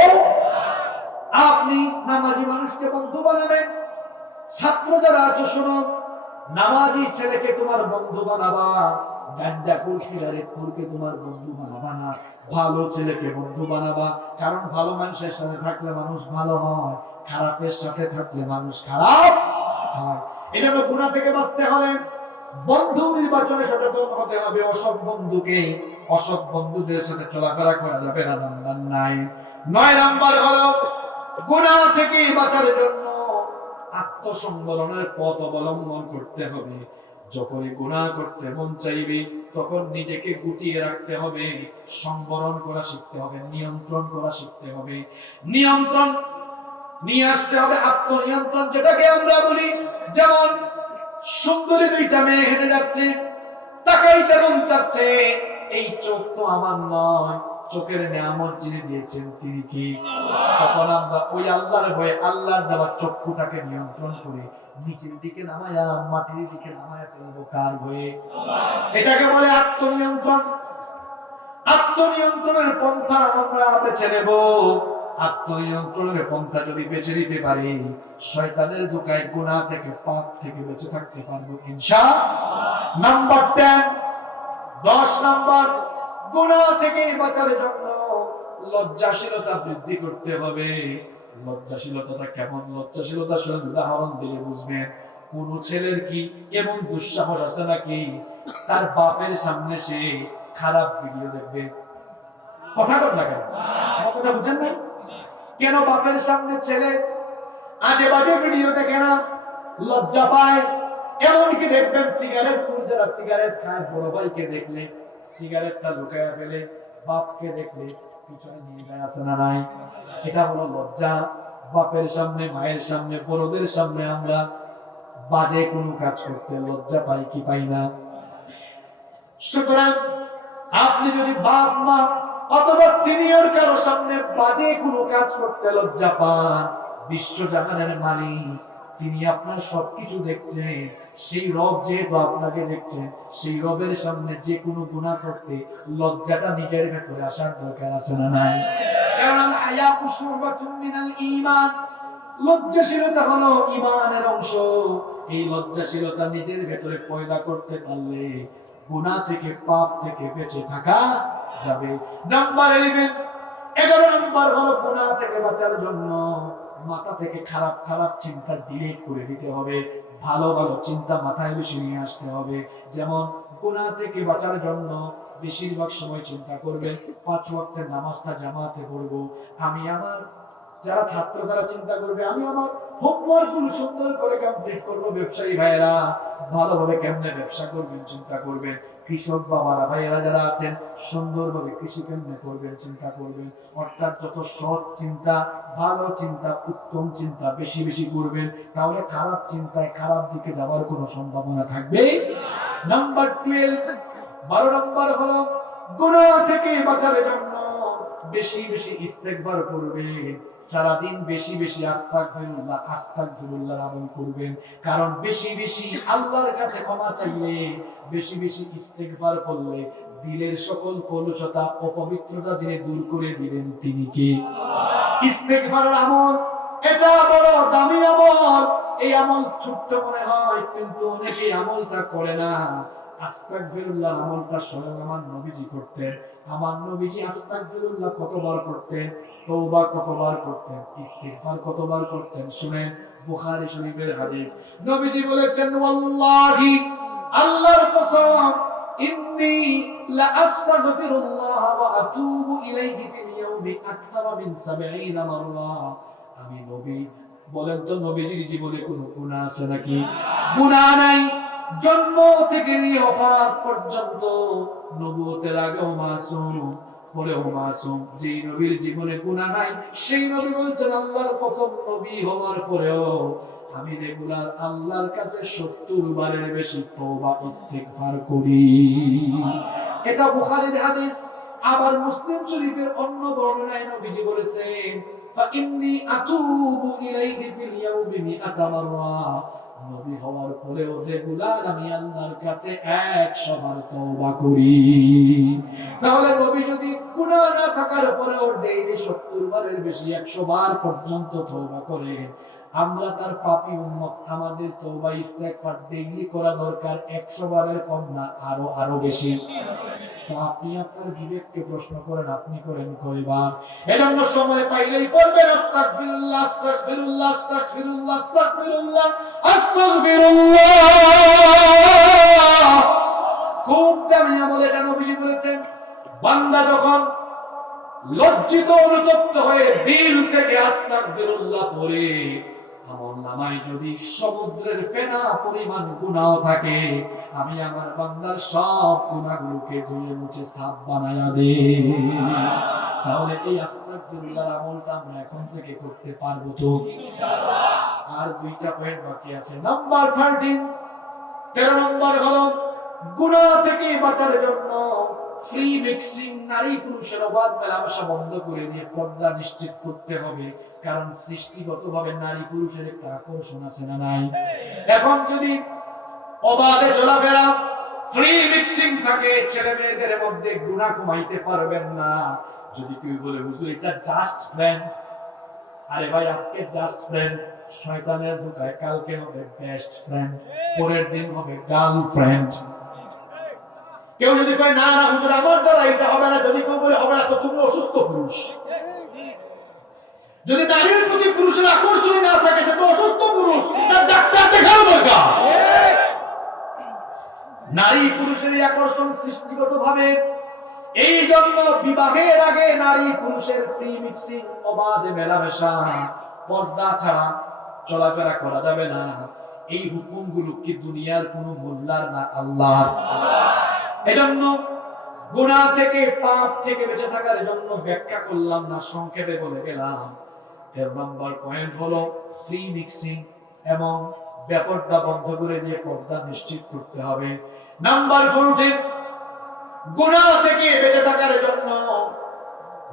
আপনি নামাজি মানুষকে বন্ধু বানাবেন। ছাত্র যারা আছো শোনো, নামাজি ছেলেকে তোমার বন্ধু বানাবা, গাঁজাখোর সিগারেটখোরকে তোমার বন্ধু বানাবা না, ভালো ছেলেকে বন্ধু বানাবা। কারণ ভালো মানুষের সাথে থাকলে মানুষ ভালো হয়, খারাপের সাথে থাকলে মানুষ খারাপ হয়। এজন্য গুনাহ থেকে বাঁচতে হলে বন্ধু নির্বাচনে সচেতন হতে হবে। অসৎ বন্ধুদের সাথে চলাফেরা করা যাবে না। নাম্বার 9 নাম্বার হলো গুনাহ থেকে বাঁচার জন্য আত্মসংবরণের পথ অবলম্বন করতে হবে। যখনই গুনাহ করতে মন চাইবে তখন নিজেকে গুটিয়ে রাখতে হবে, সংবরণ করা শিখতে হবে, নিয়ন্ত্রণ করা শিখতে হবে, নিয়ন্ত্রণ নিয়ে আসতে হবে, আত্মনিয়ন্ত্রণ যেটাকে আমরা বলি। যেমন সুন্দরী দুইটা মেয়ে হেঁটে যাচ্ছে, তাকাইতে মন চাচ্ছে, এই চোখ তো আমার নয়, চোখের নিয়ামত যিনি দিয়েছেন তিনি কি? তখন আমরা ওই আল্লাহর ভয়ে আল্লাহর দেওয়া চক্ষুটাকে নিয়ন্ত্রণ করে নিচের দিকে নামায়া মাটির দিকে নামায়া ফেলবো কার ভয়ে? এটাকে বলে আত্মনিয়ন্ত্রণ। আত্মনিয়ন্ত্রণের পন্থা আমরা বেছে নেব। আত্মনিয়ন্ত্রণের পন্থা যদি বেছে নিতে পারি, শয়তানের ধোঁকায়, গুনাহ থেকে, পাপ থেকে বেঁচে থাকতে পারবো ইনশাআল্লাহ। নাম্বার 10 নাম্বার, গুনাহ থেকে বাঁচার জন্য লজ্জাশীলতা বৃদ্ধি করতে হবে। লজ্জাশীলতাটা কেমন? লজ্জাশীলতা শুনে উদাহরণ দিলে বুঝবেন। কোন ছেলের কি এমন দুঃসাহস আছে নাকি তার বাপের সামনে সে খারাপ ভিডিও দেখবে? কথা কর না কেন? আমার কথা বুঝেন নাই? কেন বাপের সামনে ছেলে আজে বাজে ভিডিও দেখে না? লজ্জা পায়। এমনকি দেখবেন সিগারেট খুর যারা সিগারেট খায়, বড় ভাইকে দেখলে সিগারেটটা লুকায়া ফেলে, বাপকে দেখলে পিছনে নিয়ে যায়, আছে না নাই? এটা হলো লজ্জা। বাপের সামনে, মায়ের সামনে, বড়দের সামনে আমরা বাজে কোনো কাজ করতে লজ্জা পাই কি পাই না? সুতরাং আপনি যদি বাপ মা অথবা সিনিয়র কারো সামনে বাজে কোনো কাজ করতে লজ্জা পান, বিশ্বজাহানের মালিক তিনি আপনার সবকিছু দেখছেন, সেই রব যেহেতু আপনাকে দেখছেন, সেই রবের সামনে যে কোনো গুনাহ করতে লজ্জাটা নিজের ভেতরে আসার দরকার আছে না নাই? কারণ হায়াউ শুরবাতুম মিনাল ঈমান, লজ্জাশীলতা হলো ঈমানের অংশ। এই লজ্জাশীলতা নিজের ভেতরে পয়দা করতে পারলে গুনাহ থেকে, পাপ থেকে বেঁচে থাকা যাবে। নাম্বার 11 নাম্বার হলো গুনাহ থেকে বাঁচার জন্য মাথা থেকে খারাপ খারাপ চিন্তা ডিলিট করে দিতে হবে, ভালো ভালো চিন্তা মাথায় বেশি নিয়ে আসতে হবে। যেমন গুনাহ থেকে বাঁচার জন্য বেশিরভাগ সময় চিন্তা করবেন 5 ওয়াক্তের নামাজটা জামাতে পড়ব। আমি আমার যারা ছাত্র তারা চিন্তা করবে আমি আমার হোমওয়ার্ক গুলো সুন্দর করে কমপ্লিট করব। ব্যবসায়ী ভাইয়েরা ভালোভাবে কেমনে ব্যবসা করবেন চিন্তা করবেন। কৃষক বাবারা ভাইয়েরা যারা আছেন সুন্দরভাবে কৃষি কেমনে করবেন চিন্তা করবেন। অর্থাৎ যত সৎ চিন্তা, ভালো চিন্তা, উত্তম চিন্তা বেশি বেশি করবেন, তাহলে খারাপ চিন্তায়, খারাপ দিকে যাওয়ার কোনো সম্ভাবনা থাকবে। নাম্বার 12 নম্বর হলো গুনাহ থেকে বাঁচার জন্য বেশি বেশি ইস্তেগফার করবেন। সারাদিন বেশি বেশি আস্তাগফিরুল্লাহ আস্তাগফিরুল্লাহ আমল করবেন। কারণ বেশি বেশি আল্লাহর কাছে ক্ষমা চাইলে, বেশি বেশি ইস্তেগফার করলে দিলের সকল কলুষতা, অপবিত্রতা যিনি দূর করে দিবেন তিনি কে? ইস্তেগফারের আমল এটা বড় দামি আমল। এই আমল ছোট্ট মনে হয়, কিন্তু অনেকে আমলটা করে না। আস্তাগফিরুল্লাহ আমলটা স্বয়ং আমার নবীজি করতেন। আমার নবীজি আস্তাগফিরুল্লাহ কতবার করতেন, তওবা কতবার করতেন, ইস্তিগফার কতবার করতেন শুনেন। বুখারী শরীফের হাদিস, নবীজি বলেছেন, ওয়াল্লাহি আল্লাহর কসম, ইন্নী লা আস্তাগফিরুল্লাহ ওয়া আতুবু ইলাইহি ফিল ইয়াউমি আকতারা মিন 70 মাররা। আমি নবী, বলেন তো নবীজির জীবনে কোনো গুনাহ আছে নাকি? গুনাহ নাই। জন্ম থেকে নিয়ে ওফাত পর্যন্ত নবুয়তের আগেও মাসুম, পরেও মাসুম। যে নবীর জীবনে গুনাহ নাই সেই নবী বলছেন আল্লাহর কসম, নবী হওয়ার পরেও আমি রেগুলার আল্লাহর কাছে 70 বারের বেশি তওবা ইস্তিগফার করি। এটা বুখারীর হাদিস। আবার মুসলিম শরীফের অন্য বর্ণনায় নবীজি বলেছেন ফাইন্নী আতুবু ইলাইহি ফিল ইয়াউমি মিআতা মাররা। নবী হওয়ার পরেও রেগুলার আমি আল্লাহর কাছে 100 বার তওবা করি। তাহলে নবী যদি গুনাহ না থাকার পরেও ডেইলি 70 বারের বেশি 100 বার পর্যন্ত তওবা করে, আমরা তার পাপী উম্মত, আমাদের তওবা ইস্তেগফার ডেইলি করা দরকার 100 বারের কম না, আরো বেশি। তো আপনি আপনার বিবেককে প্রশ্ন করেন, আপনি করেন কয়বার? এজন্য সময় পাইলেই পড়বেন আস্তাগফিরুল্লাহ আস্তাগফিরুল্লাহ আস্তাগফিরুল্লাহ আস্তাগফিরুল্লাহ আস্তাগফিরুল্লাহ। খুব দামি আমল এটা। নবীজি বলেছেন বান্দা যখন লজ্জিত অনুতপ্ত হয়ে দিল থেকে আস্তাগফিরুল্লাহ পড়ে, আমলনামায় যদি সমুদ্রের ফেনা পরিমাণ গুনাহ থাকে, আমি আমার বান্দার সব গুনাহগুলোকে ধুয়ে মুছে সাফ বানায়া দেই। তাহলে এই আস্তাগফিরুল্লাহর আমলটা আমরা এখন থেকে করতে পারবো তো ইনশাআল্লাহ? আর দুইটা পয়েন্ট বাকি আছে। নাম্বার 13 নম্বর হলো গুনাহ থেকে বাঁচার জন্য ফ্রি মিক্সিং, নারী পুরুষের অবাধ মেলামেশা বন্ধ করে দিয়ে পর্দা নিশ্চিত করতে হবে। কারণ সৃষ্টিগতভাবে নারী পুরুষের একটা আকর্ষণ আছে না নাই? এখন যদি অবাধে চলাফেরা, ফ্রি মিক্সিং থাকে, ছেলে মেয়েদের মধ্যে গুনাহ কমাইতে পারবেন না। যদি কেউ বলে হুজুর এটা জাস্ট ফ্রেন্ড, আরে ভাই আজকে জাস্ট ফ্রেন্ড, শয়তানের ধোঁকায় কালকে হবে বেস্ট ফ্রেন্ড, পরের দিন হবে গার্লফ্রেন্ড। কেউ যদি কয় না না হুজুর আমার দ্বারা এটা হবে না, যদি কেউ বলে হবে না, তো তুমি অসুস্থ পুরুষ। যদি নারীর প্রতি পুরুষের আকর্ষণ না থাকে, সে তো অসুস্থ পুরুষ, তার ডাক্তার দেখানো দরকার। নারী পুরুষের আকর্ষণ সৃষ্টিগতভাবে। এই জন্য বিবাহের আগে নারী পুরুষের ফ্রি মিক্সিং, অবাধে মেলামেশা, পর্দা ছাড়া চলাফেরা করা যাবে না। এই হুকুমগুলো কি দুনিয়ার কোনো মোল্লার না আল্লাহর? এজন্য গুনাহ থেকে, পাপ থেকে বেঁচে থাকার জন্য ব্যাখ্যা করলাম না, সংক্ষেপে বলে গেলাম। 13 নম্বর পয়েন্ট হলো ফ্রি মিক্সিং এবং বেপরদা বন্ধ করে দিয়ে পর্দা নিশ্চিত করতে হবে। নাম্বার 14, গুনাহ থেকে বেঁচে থাকার জন্য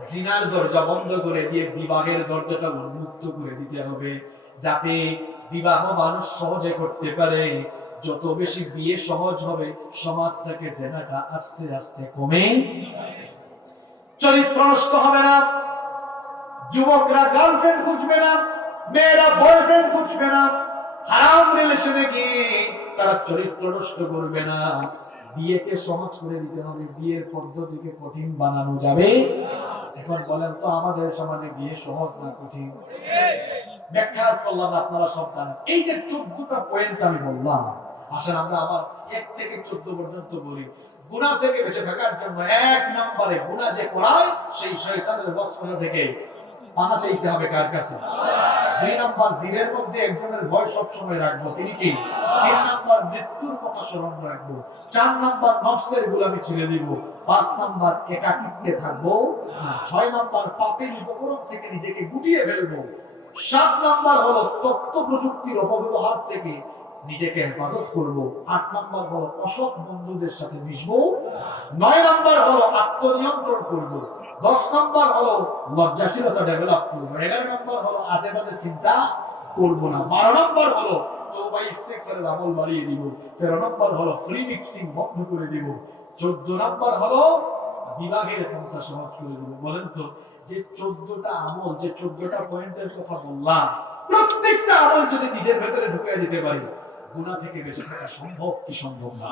জিনার দরজা বন্ধ করে দিয়ে বিবাহের দরজাটা উন্মুক্ত করে দিতে হবে, যাতে বিবাহ মানুষ সহজে করতে পারে। যত বেশি বিয়ে সহজ হবে, সমাজ থেকে জিনাটা আস্তে আস্তে কমে, চরিত্র নষ্ট হবে না, যুবকরা গার্লফ্রেন্ড খুঁজবে না, মেয়েরা বয়ফ্রেন্ড খুঁজবে না, হারাম রিলেশনে গিয়ে তারা চরিত্র নষ্ট করবে না। বিয়েকে সহজ করে দিতে হবে, বিয়ের পদ্ধতিকে কঠিন বানানো যাবে। এখন বলেন তো আমাদের সমাজে বিয়ে সহজ না কঠিন? ব্যাখ্যা করলাম, আপনারা সব জানেন। এই যে 14টা পয়েন্ট আমি বললাম, আসলে আমরা আবার 1 থেকে 14 পর্যন্ত বলি। গুনাহ থেকে বেঁচে থাকার জন্য 1 নম্বরে গুনাহ যে করায় সেই শয়তানের ওয়াসওয়াসা থেকে পানা চাইতে হবে কার কাছে? 2 নম্বর দিলের মধ্যে একজনের ভয় সব সময় রাখবো, তিনি কি? 3 নম্বর মৃত্যুর কথা স্মরণ রাখবো। 4 নম্বর নফসের গোলামি ছেড়ে দিব। 5 নম্বর একাকিত্বে থাকবো না। 6 নম্বর পাপের উপকরণ থেকে নিজেকে গুটিয়ে ফেলবো। 7 নম্বর হলো তথ্য প্রযুক্তির অপব্যবহার থেকে নিজেকে হেফাজত করব। 8 নম্বর হলো অসৎ বন্ধুদের সাথে মিশবো। 9 নম্বর হলো আত্মনিয়ন্ত্রণ করব। 10 নম্বর হলো লজ্জাশীলতা ডেভেলপ করব। 11 নম্বর হলো আজেবাজে চিন্তা করব না। 12 নম্বর হলো তওবা ইস্তেগফারের আমল বাড়িয়ে দিব। 13 নম্বর হলো ফ্রি মিক্সিং বন্ধ করে দিব। 14 নম্বর হলো বিবাহের পন্থা সহজ করে দিব। বলেন তো, যে 14টা আমল, যে 14টা পয়েন্টের কথা বললাম, প্রত্যেকটা আমল যদি নিজের ভেতরে ঢুকিয়ে দিতে পারি, গুনাহ থেকে বেঁচে থাকা সম্ভব কি সম্ভব না?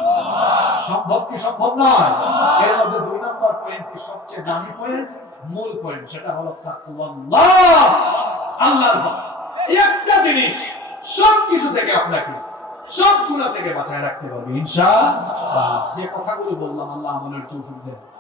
সম্ভব কি সম্ভব নয়? এর মধ্যে 2 নম্বর পয়েন্টটি সবচেয়ে দামি পয়েন্ট, মূল পয়েন্ট, সেটা হলো তাকওয়াল্লাহ, আল্লাহর ভয়। এই একটা জিনিস সব কিছু থেকে আপনাকে, সব গুনাহ থেকে বাঁচায় রাখতে পারবে ইনশাআল্লাহ। যে কথাগুলো বললাম, আল্লাহ আমাদের তৌফিক দেন।